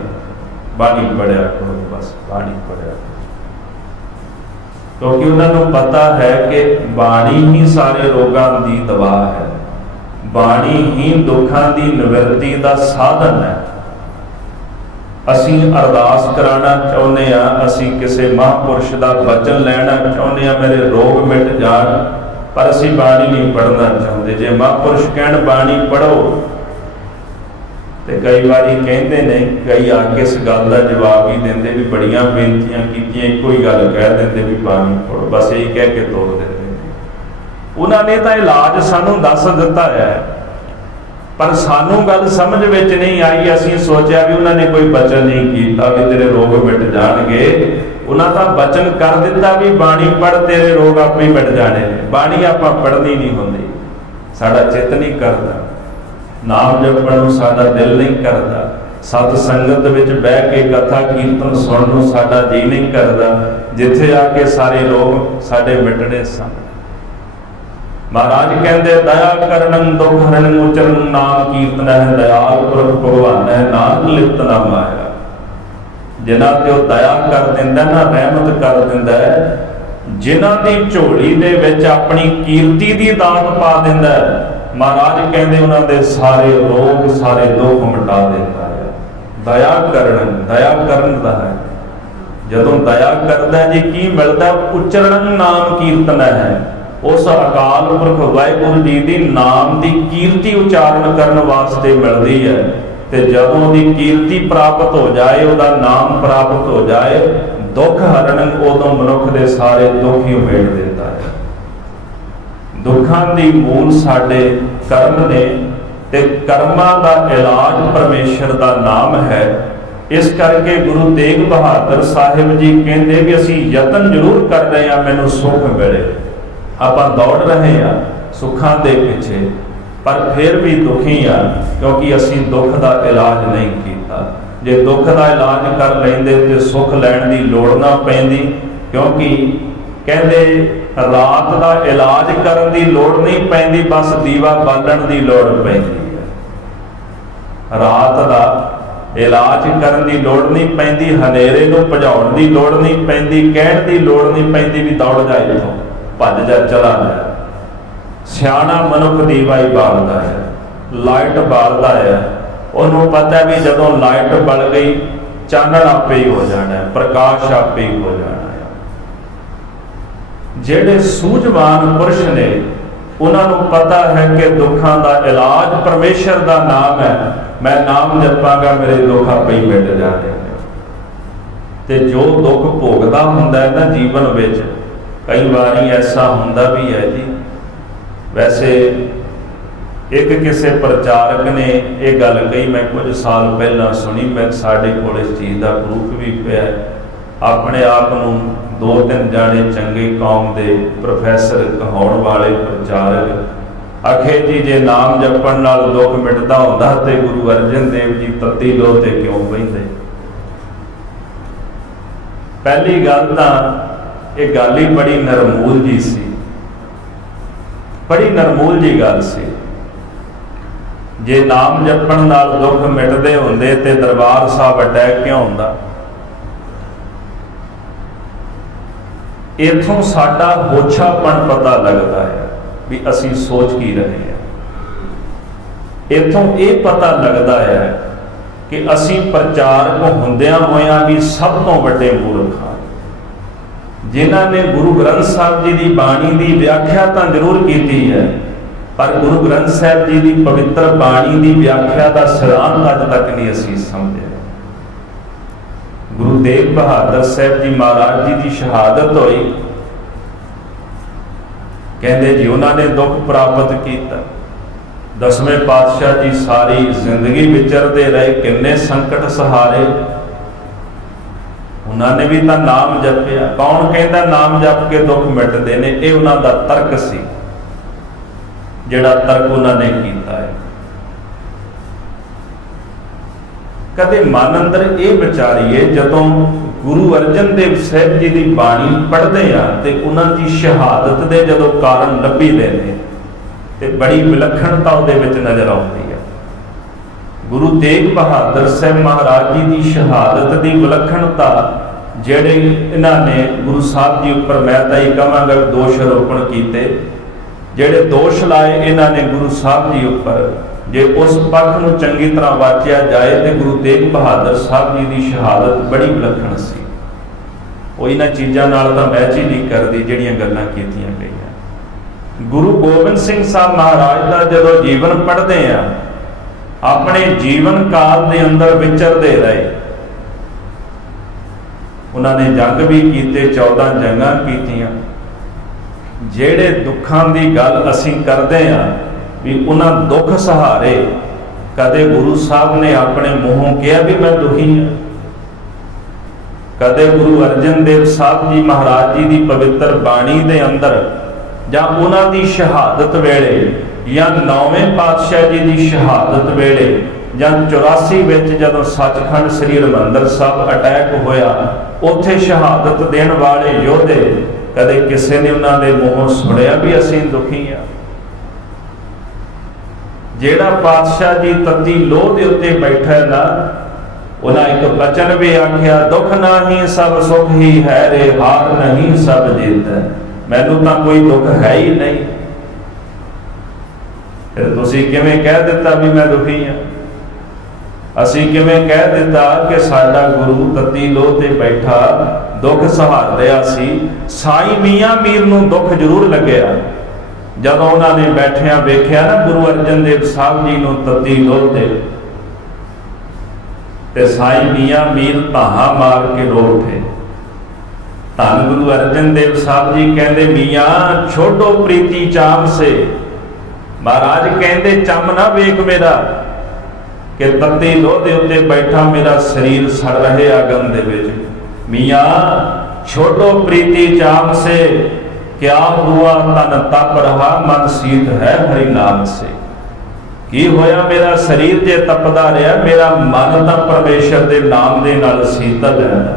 बाणी पढ़िया करो, बस बाणी पढ़िया करो। क्योंकि उन्होंने पता है कि बाणी ही सारे रोगों की दवा है, बाणी ही दुखों की निवृत्ति का साधन है। असी अरदास कराना चाहुंदे आ, असी किसी महापुरुष का वचन लेना चाहुंदे आ, मेरे रोग मिट जाण, पर असी बाणी नहीं पढ़ना चाहते। जे महापुरुष कहण बाणी पढ़ो, तो कई बारी कहते ने, कई आके इस गल का जवाब ही देंदे भी बड़ियां बेनतियां कीतियां, इको ही गल कह देंदे भी बाणी पढ़ो, बस यही कह के तोड़ देंदे। उन्होंने तो इलाज सानू दस दिता है, पर सानू गल समझ विच नहीं आई। असीं सोचा भी उन्होंने कोई वचन नहीं किया भी तेरे रोग मिट जाणगे, उन्होंने तो वचन कर दिता भी बाणी पढ़, तेरे रोग आपे ही मिट जाने। बाणी आपां पढ़नी नहीं होंदी, साडा चित्त नहीं करता, नाम जपण नूं साडा दिल नहीं करता, सत संगत विच बह के कथा कीर्तन सुणन नूं साडा जी नहीं करता, जिथे आके सारे रोग साडे मिटने सन। महाराज कहते दया करन दुख हरन उचरन नाम कीर्तन है, दयाल पुरख भगवान है, नानक लिप्त ना माया। जिन्हां ते वो दया कर दिंदा ना, रहमत कर दिंदा है, जिन्हां दी झोली दे विच अपनी कीर्ति दी दात पा दिंदा है, महाराज कहते उन्हां दे सारे रोग सारे दुख मिटा दिंदा है। दया करन दा है। जदों दया करदा जी की मिलदा, उचरण नाम कीर्तन है। उस अकाल पुरख वाहिगुरू जी की नाम की कीर्ति उचारण करने वास्ते मिलती है। तो जदों की कीर्ति प्राप्त हो जाए, उसका नाम प्राप्त हो जाए, दुख हरण उदों मनुख के ਸਾਰੇ ਦੁੱਖ ਹੀ ਉਮੇੜ ਦਿੰਦਾ ਹੈ। ਦੁੱਖਾਂ ਦੀ ਮੂਲ ਸਾਡੇ ਕਰਮ ਨੇ ਤੇ ਕਰਮਾਂ ਦਾ ਇਲਾਜ ਪਰਮੇਸ਼ਰ ਦਾ ਨਾਮ ਹੈ। ਇਸ ਕਰਕੇ ਗੁਰੂ ਤੇਗ ਬਹਾਦਰ ਸਾਹਿਬ ਜੀ ਕਹਿੰਦੇ ਵੀ ਅਸੀਂ ਯਤਨ ਜ਼ਰੂਰ ਕਰ ਰਹੇ ਹਾਂ ਮੈਨੂੰ ਸੁੱਖ ਮਿਲੇ, ਆਪਾਂ ਦੌੜ ਰਹੇ ਹਾਂ ਸੁੱਖਾਂ ਦੇ ਪਿੱਛੇ, ਪਰ ਫਿਰ ਵੀ ਦੁਖੀ ਆ ਕਿਉਂਕਿ ਅਸੀਂ ਦੁੱਖ ਦਾ ਇਲਾਜ ਨਹੀਂ ਕੀਤਾ। ਜੇ ਦੁੱਖ ਦਾ ਇਲਾਜ ਕਰ ਲੈਂਦੇ ਤੇ ਸੁੱਖ ਲੈਣ ਦੀ ਲੋੜ ਨਾ ਪੈਂਦੀ, ਕਿਉਂਕਿ ਕਹਿੰਦੇ ਰਾਤ ਦਾ ਇਲਾਜ ਕਰਨ ਦੀ ਲੋੜ ਨਹੀਂ ਪੈਂਦੀ, ਬਸ ਦੀਵਾ ਬਾਲਣ ਦੀ ਲੋੜ ਪੈਂਦੀ ਹੈ। ਰਾਤ ਦਾ ਇਲਾਜ ਕਰਨ ਦੀ ਲੋੜ ਨਹੀਂ ਪੈਂਦੀ, ਹਨੇਰੇ ਨੂੰ ਭਜਾਉਣ ਦੀ ਲੋੜ ਨਹੀਂ ਪੈਂਦੀ, ਕਹਿਣ ਦੀ ਲੋੜ ਨਹੀਂ ਪੈਂਦੀ ਵੀ ਦੌੜ ਜਾ ਇੱਥੋਂ, ਭੱਜ ਜਾ, ਚਲਾ ਜਾ। ਸਿਆਣਾ ਮਨੁੱਖ ਦੀਵਾ ਹੀ ਬਾਲਦਾ ਹੈ, ਲਾਈਟ ਬਾਲਦਾ ਹੈ। ਉਹਨੂੰ ਪਤਾ ਵੀ ਜਦੋਂ ਲਾਈਟ ਬਲ ਗਈ ਚਾਨਣ ਆਪੇ ਹੀ ਹੋ ਜਾਣਾ ਹੈ, ਪ੍ਰਕਾਸ਼ ਆਪੇ ਹੀ ਹੋ ਜਾਣਾ ਹੈ। ਜਿਹੜੇ ਸੂਝਵਾਨ ਪੁਰਸ਼ ਨੇ ਉਹਨਾਂ ਨੂੰ ਪਤਾ ਹੈ ਕਿ ਦੁੱਖਾਂ ਦਾ ਇਲਾਜ ਪਰਮੇਸ਼ਰ ਦਾ ਨਾਮ ਹੈ। ਮੈਂ ਨਾਮ ਜਪਾਂਗਾ ਮੇਰੇ ਦੁੱਖ ਆਪੇ ਹੀ ਮਿਟ ਜਾਣੇ। ਤੇ ਜੋ ਦੁੱਖ ਭੋਗਦਾ ਹੁੰਦਾ ਹੈ ਨਾ ਜੀਵਨ ਵਿੱਚ, ਕਈ ਵਾਰੀ ਐਸਾ ਹੁੰਦਾ ਵੀ ਹੈ ਜੀ। ਵੈਸੇ ਇੱਕ ਕਿਸੇ ਪ੍ਰਚਾਰਕ ਨੇ ਇਹ ਗੱਲ ਕਹੀ, ਮੈਂ ਕੁਝ ਸਾਲ ਪਹਿਲਾਂ ਸੁਣੀ, ਮੈਂ ਸਾਡੇ ਕੋਲ ਇਸ ਚੀਜ਼ ਦਾ ਪ੍ਰੂਫ ਵੀ ਪਿਆ। ਆਪਣੇ ਆਪ ਨੂੰ 2-3 ਜਾਣੇ ਚੰਗੇ ਕੌਮ ਦੇ ਪ੍ਰੋਫੈਸਰ ਕਹਾਉਣ ਵਾਲੇ ਪ੍ਰਚਾਰਕ ਆਖੇ ਜੀ ਜੇ ਨਾਮ ਜਪਣ ਨਾਲ ਦੁੱਖ ਮਿਟਦਾ ਹੁੰਦਾ ਤੇ ਗੁਰੂ ਅਰਜਨ ਦੇਵ ਜੀ ਤੱਤੀ ਲੋਹ ਤੇ ਕਿਉਂ ਬਹਿੰਦੇ। ਪਹਿਲੀ ਗੱਲ ਤਾਂ ਇਹ ਗੱਲ ਹੀ ਬੜੀ ਨਰਮੂਲ ਜੀ ਸੀ, ਬੜੀ ਨਰਮੂਲ ਜੀ ਗੱਲ ਸੀ। ਜੇ ਨਾਮ ਜਪਣ ਨਾਲ ਦੁੱਖ ਮਿਟਦੇ ਹੁੰਦੇ ਤੇ ਦਰਬਾਰ ਸਾਹਿਬ ਅਟੈਕ ਕਿਉਂ ਹੁੰਦਾ। ਇੱਥੋਂ ਸਾਡਾ ਹੋਛਾਪਣ ਪਤਾ ਲੱਗਦਾ ਹੈ ਵੀ ਅਸੀਂ ਸੋਚ ਕੀ ਰਹੇ ਹਾਂ। ਇੱਥੋਂ ਇਹ ਪਤਾ ਲੱਗਦਾ ਹੈ ਕਿ ਅਸੀਂ ਪ੍ਰਚਾਰਕ ਹੁੰਦਿਆਂ ਹੋਇਆਂ ਵੀ ਸਭ ਤੋਂ ਵੱਡੇ ਮੂਰਖ ਹਾਂ। ਜਿਨ੍ਹਾਂ ਨੇ ਗੁਰੂ ਗ੍ਰੰਥ ਸਾਹਿਬ ਜੀ ਦੀ ਬਾਣੀ ਦੀ ਵਿਆਖਿਆ ਤਾਂ ਜ਼ਰੂਰ ਕੀਤੀ ਹੈ, ਪਰ ਗੁਰੂ ਗ੍ਰੰਥ ਸਾਹਿਬ ਜੀ ਦੀ ਪਵਿੱਤਰ ਬਾਣੀ ਦੀ ਵਿਆਖਿਆ ਦਾ ਸਿਧਾਂਤ ਅੱਜ ਤੱਕ ਨਹੀਂ ਅਸੀਂ ਸਮਝਿਆ। ਗੁਰੂ ਤੇਗ ਬਹਾਦਰ ਸਾਹਿਬ ਜੀ ਮਹਾਰਾਜ ਜੀ ਦੀ ਸ਼ਹਾਦਤ ਹੋਈ, ਕਹਿੰਦੇ ਜੀ ਉਹਨਾਂ ਨੇ ਦੁੱਖ ਪ੍ਰਾਪਤ ਕੀਤਾ। 10ਵੇਂ ਪਾਤਸ਼ਾਹ ਜੀ ਸਾਰੀ ਜ਼ਿੰਦਗੀ ਵਿਚਰਦੇ ਰਹੇ, ਕਿੰਨੇ ਸੰਕਟ ਸਹਾਰੇ, ਉਹਨਾਂ ਨੇ ਵੀ ਤਾਂ ਨਾਮ ਜਪਿਆ। ਕੌਣ ਕਹਿੰਦਾ ਨਾਮ ਜਪ ਕੇ ਦੁੱਖ ਮਿਟਦੇ ਨੇ? ਇਹ ਉਹਨਾਂ ਦਾ ਤਰਕ ਸੀ, ਜਿਹੜਾ ਤਰਕ ਉਹਨਾਂ ਨੇ ਕੀਤਾ ਹੈ। ਕਦੇ ਮਨ ਅੰਦਰ ਇਹ ਵਿਚਾਰੀਏ, ਜਦੋਂ ਗੁਰੂ ਅਰਜਨ ਦੇਵ ਸਾਹਿਬ ਜੀ ਦੀ ਬਾਣੀ ਪੜ੍ਹਦੇ ਆ ਤੇ ਉਹਨਾਂ ਦੀ ਸ਼ਹਾਦਤ ਦੇ ਜਦੋਂ ਕਾਰਨ ਲੱਭੀਦੇ ਨੇ ਤੇ ਬੜੀ ਵਿਲੱਖਣਤਾ ਉਹਦੇ ਵਿੱਚ ਨਜ਼ਰ ਆਉਂਦੀ ਹੈ। ਗੁਰੂ ਤੇਗ ਬਹਾਦਰ ਸਾਹਿਬ ਮਹਾਰਾਜ ਜੀ ਦੀ ਸ਼ਹਾਦਤ ਦੀ ਵਿਲੱਖਣਤਾ, ਜਿਹੜੇ ਇਹਨਾਂ ਨੇ ਗੁਰੂ ਸਾਹਿਬ ਜੀ ਉੱਪਰ, ਮੈਂ ਤਾਂ ਇਹ ਕਹਾਂਗਾ, ਦੋਸ਼ ਆਰੋਪਣ ਕੀਤੇ, ਜਿਹੜੇ ਦੋਸ਼ ਲਾਏ ਇਹਨਾਂ ਨੇ ਗੁਰੂ ਸਾਹਿਬ ਜੀ ਉੱਪਰ, ਜੇ ਉਸ ਪੱਖ ਨੂੰ ਚੰਗੀ ਤਰ੍ਹਾਂ ਵਾਚਿਆ ਜਾਏ ਤੇ ਗੁਰੂ ਤੇਗ ਬਹਾਦਰ ਸਾਹਿਬ ਜੀ ਦੀ ਸ਼ਹਾਦਤ ਬੜੀ ਵਿਲੱਖਣ ਸੀ। ਉਹ ਇਹਨਾਂ ਚੀਜ਼ਾਂ ਨਾਲ ਤਾਂ ਮੈਚ ਹੀ ਨਹੀਂ ਕਰਦੀ ਜਿਹੜੀਆਂ ਗੱਲਾਂ ਕੀਤੀਆਂ ਗਈਆਂ। ਗੁਰੂ ਗੋਬਿੰਦ ਸਿੰਘ ਸਾਹਿਬ ਮਹਾਰਾਜ ਦਾ ਜਦੋਂ ਜੀਵਨ ਪੜ੍ਹਦੇ ਆ, ਆਪਣੇ ਜੀਵਨ ਕਾਲ ਦੇ ਅੰਦਰ ਵਿਚਰਦੇ ਰਹੇ। ਉਹਨਾਂ ਨੇ ਜੰਗ ਵੀ ਕੀਤੇ, 14 ਜੰਗਾਂ ਕੀਤੀਆਂ। ਜਿਹੜੇ ਦੁੱਖਾਂ ਦੀ ਗੱਲ ਅਸੀਂ ਕਰਦੇ ਆ ਵੀ ਉਹਨਾਂ ਦੁੱਖ ਸਹਾਰੇ, ਕਦੇ ਗੁਰੂ ਸਾਹਿਬ ਨੇ ਆਪਣੇ ਮੂੰਹੋਂ ਕਿਹਾ ਵੀ ਮੈਂ ਦੁਖੀ ਹਾਂ? ਕਦੇ ਗੁਰੂ ਅਰਜਨ ਦੇਵ ਸਾਹਿਬ ਜੀ ਮਹਾਰਾਜ ਜੀ ਦੀ ਪਵਿੱਤਰ ਬਾਣੀ ਦੇ ਅੰਦਰ, ਜਾਂ ਉਹਨਾਂ ਦੀ ਸ਼ਹਾਦਤ ਵੇਲੇ, ਜਾਂ 9ਵੇਂ ਪਾਤਸ਼ਾਹ ਜੀ ਦੀ ਸ਼ਹਾਦਤ ਵੇਲੇ, ਜਾਂ 84 ਵਿੱਚ ਜਦੋਂ ਸੱਚਖੰਡ ਸ੍ਰੀ ਹਰਿਮੰਦਰ ਸਾਹਿਬ ਅਟੈਕ ਹੋਇਆ, ਉੱਥੇ ਸ਼ਹਾਦਤ ਦੇਣ ਵਾਲੇ ਯੋਧੇ, ਕਦੇ ਕਿਸੇ ਨੇ ਉਹਨਾਂ ਦੇ ਮੂੰਹੋਂ ਸੁਣਿਆ ਵੀ ਅਸੀਂ ਦੁਖੀ ਹਾਂ? ਜਿਹੜਾ ਪਾਤਸ਼ਾਹ ਜੀ ਤੱਤੀ ਲੋਹ ਦੇ ਉੱਤੇ ਬੈਠਾ ਨਾ, ਉਹਨਾਂ ਇੱਕ ਬਚਨ ਵੀ ਆਖਿਆ, ਦੁੱਖ ਨਹੀਂ ਸਭ ਸੁਖ ਹੀ ਹੈ ਰੇ, ਹਾਰ ਨਹੀਂ ਸਭ ਜਿੱਤ ਹੈ। ਮੈਨੂੰ ਤਾਂ ਕੋਈ ਦੁੱਖ ਹੈ ਹੀ ਨਹੀਂ। ਫਿਰ ਤੁਸੀਂ ਕਿਵੇਂ ਕਹਿ ਦਿੱਤਾ ਵੀ ਮੈਂ ਦੁਖੀ ਹਾਂ? ਅਸੀਂ ਕਿਵੇਂ ਕਹਿ ਦਿੱਤਾ ਕਿ ਸਾਡਾ ਗੁਰੂ ਤੱਤੀ ਲੋਹ ਤੇ ਬੈਠਾ ਦੁੱਖ ਸਹਾਰ ਰਿਹਾ ਸੀ? ਸਾਈਂ ਮੀਆਂ ਮੀਰ ਨੂੰ ਦੁੱਖ ਜ਼ਰੂਰ ਲੱਗਿਆ ਜਦੋਂ ਉਹਨਾਂ ਨੇ ਬੈਠਿਆਂ ਵੇਖਿਆ ਨਾ ਗੁਰੂ ਅਰਜਨ ਦੇਵ ਸਾਹਿਬ ਜੀ ਨੂੰ ਤੱਤੀ ਲੋਹ ਤੇ ਸਾਈਂ ਮੀਆਂ ਮੀਰ ਧਾਹਾਂ ਮਾਰ ਕੇ ਰੋ ਉਠੇ ਧੰਨ ਗੁਰੂ ਅਰਜਨ ਦੇਵ ਸਾਹਿਬ ਜੀ ਕਹਿੰਦੇ ਮੀਆਂ ਛੋਟੋ ਪ੍ਰੀਤੀ ਚਾਮ ਸੇ। ਮਹਾਰਾਜ ਕਹਿੰਦੇ ਚੰਮ ਨਾ ਵੇਖ ਮੇਰਾ ਕਿ ਤੱਤੀ ਲੋਹ ਦੇ ਉੱਤੇ ਬੈਠਾ ਮੇਰਾ ਸਰੀਰ ਸੜ ਰਹੇ ਅਗਨ ਦੇ ਵਿੱਚ। ਮੀਆਂ ਛੋਟੋ ਪ੍ਰੀਤੀ ਚਾਮ ਸੇ ਕਿਆ ਹੁਆ ਤਨ ਤਪ ਰਹਾ ਮਨ ਸੀਤ ਹੈ ਹਰੀ ਨਾਮ ਸੇ। ਕੀ ਹੋਇਆ ਮੇਰਾ ਸਰੀਰ ਜੇ ਤਪਦਾ ਰਿਹਾ, ਮੇਰਾ ਮਨ ਤਾਂ ਪਰਮੇਸ਼ਰ ਦੇ ਨਾਮ ਦੇ ਨਾਲ ਸੀਤਲ ਹੈ।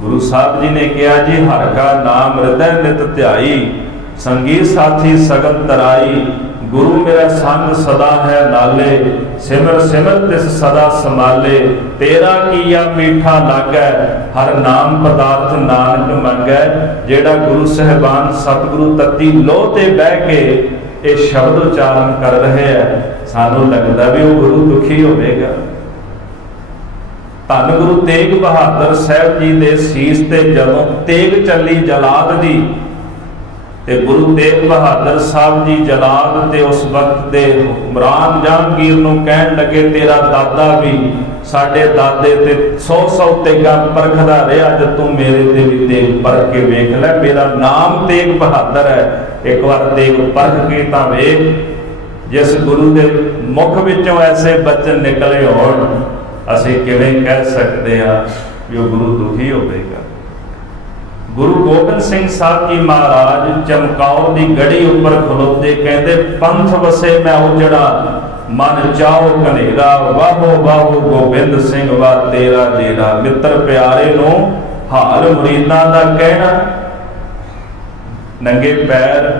ਗੁਰੂ ਸਾਹਿਬ ਜੀ ਨੇ ਕਿਹਾ ਜੀ ਹਰ ਕਾ ਨਾਮ ਹਿਰਦੈ ਨਿਤ ਧਿਆਈ, ਸੰਗੀ ਸਾਥੀ ਸਗਨ ਤਰਾਈ। ਗੁਰੂ ਮੇਰਾ ਸੰਗ ਸਦਾ ਹੈ ਨਾਲੇ, ਸਿਮਰ ਸਿਮਰ ਤਿਸ ਸਦਾ ਸਮਾਲੇ। ਤੇਰਾ ਕੀਆ ਮੀਠਾ ਲਾਗੈ, ਹਰ ਨਾਮ ਪਦਾਰਥ ਨਾਨਕ ਮੰਗੈ। ਜਿਹੜਾ ਗੁਰੂ ਸਾਹਿਬਾਨ ਸਤਿਗੁਰੂ ਤੱਤੀ ਲੋਹ ਤੇ ਬਹਿ ਕੇ ਇਹ ਸ਼ਬਦ ਉਚਾਰਨ ਕਰ ਰਹੇ ਹੈ, ਸਾਨੂੰ ਲੱਗਦਾ ਵੀ ਉਹ ਗੁਰੂ ਦੁਖੀ ਹੋਵੇਗਾ। ਧੰਨ ਗੁਰੂ ਤੇਗ ਬਹਾਦਰ ਸਾਹਿਬ ਜੀ ਦੇ ਸੀਸ ਤੇ ਜਦੋਂ ਤੇਗ ਚੱਲੀ ਜਲਾਦ ਦੀ, ਤੇ ਗੁਰੂ ਤੇਗ ਬਹਾਦਰ ਸਾਹਿਬ ਜੀ ਜਲਾਦ ਤੇ ਉਸ ਵਕਤ ਦੇ ਹੁਕਮਰਾਨ ਜਹਾਂਗੀਰ ਨੂੰ ਕਹਿਣ ਲੱਗੇ ਤੇਰਾ ਦਾਦਾ ਵੀ ਸਾਡੇ ਦਾਦੇ ਤੇ 100 ਤੇਗਾਂ ਪਰਖਦਾ ਰਿਹਾ, ਜਦ ਤੂੰ ਮੇਰੇ ਤੇ ਵੀ ਤੇਗ ਪਰਖ ਕੇ ਵੇਖ ਲੈ। ਮੇਰਾ ਨਾਮ ਤੇਗ ਬਹਾਦਰ ਹੈ, ਇੱਕ ਵਾਰ ਤੇਗ ਪਰਖ ਕੇ ਤਾਂ ਵੇਖ। ਜਿਸ ਗੁਰੂ ਦੇ ਮੁਖ ਵਿੱਚੋਂ ਐਸੇ ਬਚਨ ਨਿਕਲੇ ਹੋਣ, ਅਸੀਂ ਕਿਵੇਂ ਕਹਿ ਸਕਦੇ ਹਾਂ ਵੀ ਉਹ ਗੁਰੂ ਦੁਖੀ ਹੋਵੇਗਾ। ਗੁਰੂ ਗੋਬਿੰਦ ਸਿੰਘ ਸਾਹਿਬ ਜੀ ਮਹਾਰਾਜ ਚਮਕੌਰ ਦੀ ਗੜੀ ਉੱਪਰ ਖਲੋਤੇ ਕਹਿੰਦੇ ਪੰਥ ਵਸੇ ਮੈਂ ਉਜੜਾ, ਮਨ ਚਾਹੋ ਕਨੇਰਾ। ਵਾਹੋ ਵਾਹੋ ਗੋਬਿੰਦ ਸਿੰਘ ਵਾ ਤੇਰਾ ਡੇਰਾ। ਮਿੱਤਰ ਪਿਆਰੇ ਨੂੰ ਹਾਲ ਮੁਰੀਦਾਂ ਦਾ ਕਹਿਣਾ, ਨੰਗੇ ਪੈਰ,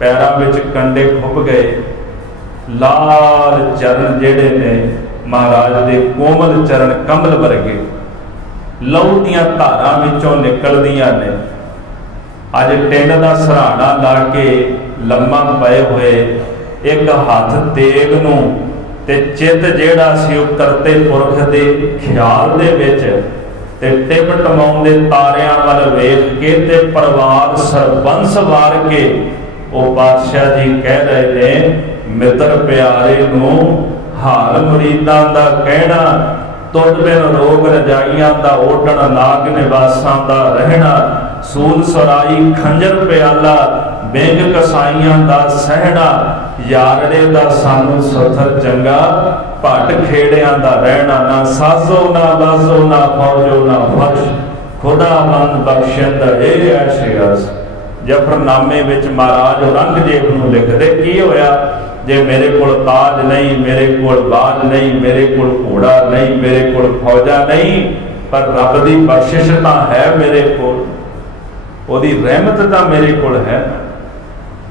ਪੈਰਾਂ ਵਿੱਚ ਕੰਡੇ ਖੁੱਭ ਗਏ, ਲਾਲ ਚਰਨ ਜਿਹੜੇ ਨੇ ਮਹਾਰਾਜ ਦੇ ਕੋਮਲ ਚਰਨ ਕਮਲ ਵਰਗੇ, ਲਹੂ ਦੀਆਂ ਧਾਰਾਂ ਵਿੱਚੋਂ ਨਿਕਲਦੀਆਂ ਨੇ। ਅੱਜ ਟਿੰਡ ਦਾ ਸਰਾਣਾ ਲਾ ਕੇ ਲੰਮਾ ਪਏ ਹੋਏ, ਇੱਕ ਹੱਥ ਤੇਗ ਨੂੰ ਤੇ ਚਿੱਤ ਜਿਹੜਾ ਸੀ ਉਹ ਕਰਤੇ ਪੁਰਖ ਦੇ ਖਿਆਲ ਦੇ ਵਿੱਚ, ਤੇ ਟਿਮ ਟਮਾਉਂਦੇ ਤਾਰਿਆਂ ਵੱਲ ਵੇਖ ਕੇ ਤੇ ਪਰਿਵਾਰ ਸਰਬੰਸ ਵਾਰ ਕੇ ਉਹ ਪਾਤਸ਼ਾਹ ਜੀ ਕਹਿ ਰਹੇ ਨੇ ਮਿੱਤਰ ਪਿਆਰੇ ਨੂੰ ਹਾਲ ਮੁਰੀਦਾਂ ਦਾ ਕਹਿਣਾ। ਤੁਧ ਬਿਨ ਰੋਗ ਰਜਾਈਆਂ ਦਾ ਓਢਣ, ਨਾਗ ਨਿਵਾਸਾਂ ਦਾ ਰਹਿਣਾ। ਸੂਲ ਸਰਾਈ ਖੰਜਰ ਪਿਆਲਾ, ਬਿੰਗ ਕਸਾਈਆਂ ਦਾ ਸਹਿਣਾ। ਯਾਰੜੇ ਦਾ ਸਾਨੂੰ ਸਥਰ ਚੰਗਾ, ਭੱਟ ਖੇੜਿਆਂ ਦਾ ਰਹਿਣਾ। ਨਾ ਸਾਜ਼ੋ ਨਾ ਬਾਜ਼ੋ ਨਾ ਫੌਜੋ ਨਾ ਫਰਸ਼, ਖੁਦਾਵੰਦ ਬਖਸ਼ਿੰਦ ਇਹ ਐਸ਼। ਜਫਰਨਾਮੇ ਵਿੱਚ ਮਹਾਰਾਜ ਔਰੰਗਜ਼ੇਬ ਨੂੰ ਲਿਖਦੇ ਕੀ ਹੋਇਆ ਜੇ ਮੇਰੇ ਕੋਲ ਤਾਜ ਨਹੀਂ, ਮੇਰੇ ਕੋਲ ਬਾਜ ਨਹੀਂ, ਮੇਰੇ ਕੋਲ ਘੋੜਾ ਨਹੀਂ, ਮੇਰੇ ਕੋਲ ਫੌਜਾਂ ਨਹੀਂ, ਪਰ ਰੱਬ ਦੀ ਬਖਸ਼ਿਸ਼ ਤਾਂ ਹੈ ਮੇਰੇ ਕੋਲ, ਉਹਦੀ ਰਹਿਮਤ ਤਾਂ ਮੇਰੇ ਕੋਲ ਹੈ।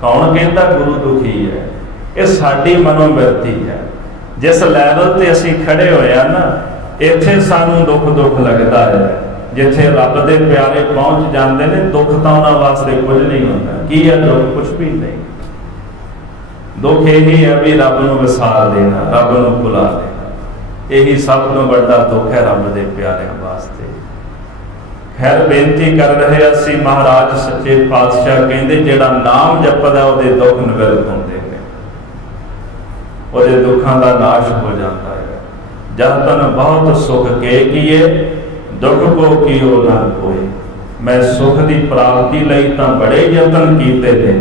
ਕੌਣ ਕਹਿੰਦਾ ਗੁਰੂ ਦੁਖੀ ਹੈ? ਇਹ ਸਾਡੀ ਮਨੋਬਿਰਤੀ ਹੈ। ਜਿਸ ਲੈਵਲ ਤੇ ਅਸੀਂ ਖੜੇ ਹੋਏ ਆ ਨਾ, ਇੱਥੇ ਸਾਨੂੰ ਦੁੱਖ ਲੱਗਦਾ ਹੈ। ਜਿੱਥੇ ਰੱਬ ਦੇ ਪਿਆਰੇ ਪਹੁੰਚ ਜਾਂਦੇ ਨੇ, ਦੁੱਖ ਤਾਂ ਉਹਨਾਂ ਵਾਸਤੇ ਕੁਝ ਨਹੀਂ ਹੁੰਦਾ। ਕੀ ਹੈ ਦੁੱਖ? ਕੁਝ ਵੀ ਨਹੀਂ। ਦੁੱਖ ਇਹੀ ਹੈ ਵੀ ਰੱਬ ਨੂੰ ਵਿਸਾਰ ਦੇਣਾ, ਰੱਬ ਨੂੰ ਭੁਲਾ ਦੇਣਾ। ਇਹੀ ਸਭ ਤੋਂ ਵੱਡਾ ਦੁੱਖ ਹੈ ਰੱਬ ਦੇ ਪਿਆਰਿਆਂ ਵਾਸਤੇ। ਖੈਰ ਬੇਨਤੀ ਕਰ ਰਹੇ ਅਸੀਂ, ਮਹਾਰਾਜ ਸੱਚੇ ਪਾਤਸ਼ਾਹ ਕਹਿੰਦੇ ਜਿਹੜਾ ਨਾਮ ਜਪਦਾ ਉਹਦੇ ਦੁੱਖ ਨਿਵਰਤ ਹੁੰਦੇ ਨੇ, ਉਹਦੇ ਦੁੱਖਾਂ ਦਾ ਨਾਸ਼ ਹੋ ਜਾਂਦਾ ਹੈ। ਜਦ ਤਨ ਬਹੁਤ ਸੁਖ ਕੇ ਕੀਏ, ਦੁੱਖ ਕੋ ਕੀਓ ਨਾ ਕੋਏ। ਮੈਂ ਸੁਖ ਦੀ ਪ੍ਰਾਪਤੀ ਲਈ ਤਾਂ ਬੜੇ ਯਤਨ ਕੀਤੇ ਨੇ,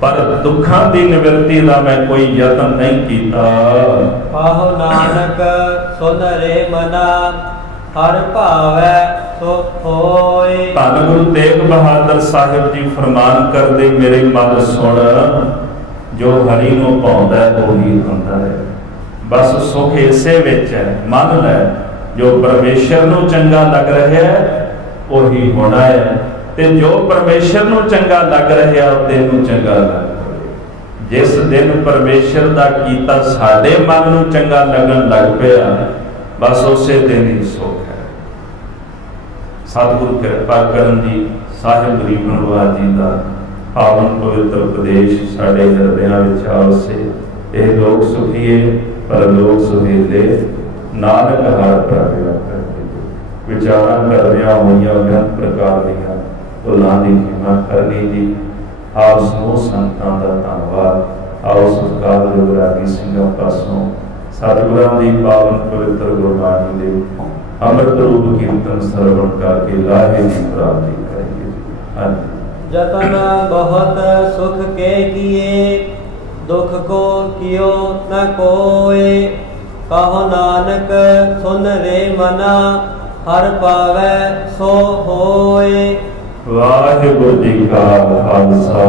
ਪਰ ਦੁੱਖਾਂ ਦੀ ਨਿਵਰਤੀ ਦਾ ਮੈਂ ਕੋਈ ਯਤਨ ਨਹੀਂ ਕੀਤਾ। ਆਹੋ ਨਾਨਕ ਸੁਨ ਰੇ ਮਨਾ, ਹਰ ਭਾਵੈ ਸੋ ਹੋਏ। ਧੰਨ ਗੁਰੂ ਤੇਗ ਬਹਾਦਰ ਸਾਹਿਬ ਜੀ ਫਰਮਾਨ ਕਰਦੇ ਮੇਰੇ ਮਨ ਸੁਣ, ਜੋ ਹਰੀ ਨੂੰ ਪਾਉਂਦਾ ਉਹੀ ਹੁੰਦਾ ਹੈ। ਬਸ ਸੁਖ ਇਸੇ ਵਿੱਚ ਹੈ। ਮੰਨ ਲੈ ਜੋ ਪਰਮੇਸ਼ਰ ਨੂੰ ਚੰਗਾ ਲੱਗ ਰਿਹਾ ਹੈ ਉਹੀ ਹੋਣਾ ਹੈ, ਤੇ ਜੋ ਪਰਮੇਸ਼ਰ ਨੂੰ ਚੰਗਾ ਲੱਗ ਰਿਹਾ ਉਹ ਦਿਨ ਨੂੰ ਚੰਗਾ ਲੱਗ ਰਿਹਾ। ਜਿਸ ਦਿਨ ਪਰਮੇਸ਼ਰ ਦਾ ਕੀਤਾ ਸਾਡੇ ਮਨ ਨੂੰ ਚੰਗਾ ਲੱਗਣ ਲੱਗ ਪਿਆ, ਬਸ ਉਸੇ ਦਿਨ ਹੀ ਸੁੱਖ ਹੈ। ਸਤਿਗੁਰੂ ਕਿਰਪਾ ਕਰਨ ਜੀ, ਸਾਹਿਬ ਗਰੀਬ ਨਵਾਜ ਜੀ ਦਾ ਪਾਵਨ ਪਵਿੱਤਰ ਉਪਦੇਸ਼ ਸਾਡੇ ਹਿਰਦਿਆਂ ਵਿੱਚ ਆਵਸੇ। ਇਹ ਲੋਕ ਸੁਖੀਏ ਪਰਲੋਕ ਸੁਹੇਲੇ, ਨਾਨਕ ਹਰ ਪ੍ਰਗਟਿਆ ਕਰਦੇ। ਵਿਚਾਰਾਂ ਕਰਦਿਆਂ ਹੋਈਆਂ ਬੇਅੰਤ ਪ੍ਰਕਾਰ ਦੀਆਂ ਭੁੱਲਾਂ ਦੀ ਖਿਮਾ ਕਰਨੀ ਜੀ। ਆਪ ਸਮੂਹ ਸੰਤਾਂ ਦਾ ਧੰਨਵਾਦ। ਆਓ ਸਤਿਕਾਰਯੋਗ ਰਾਗੀ ਸਿੰਘਾਂ ਪਾਸੋਂ ਸਤਿਗੁਰਾਂ ਦੀ ਪਾਵਨ ਪਵਿੱਤਰ ਗੁਰਬਾਣੀ ਦੇ ਅੰਮ੍ਰਿਤ ਰੂਪ ਕੀਰਤਨ ਸਰਵਣ ਕਰਕੇ ਲਾਹੇ ਦੀ ਪ੍ਰਾਪਤੀ ਕਰਾਂਗੇ। ਹਾਂਜੀ। जतन बहुत सुख के किए, दुख को कियो न कोय। कहो नानक सुन रे मना, हर पावै सो होय। वाहिगुरु जी का खालसा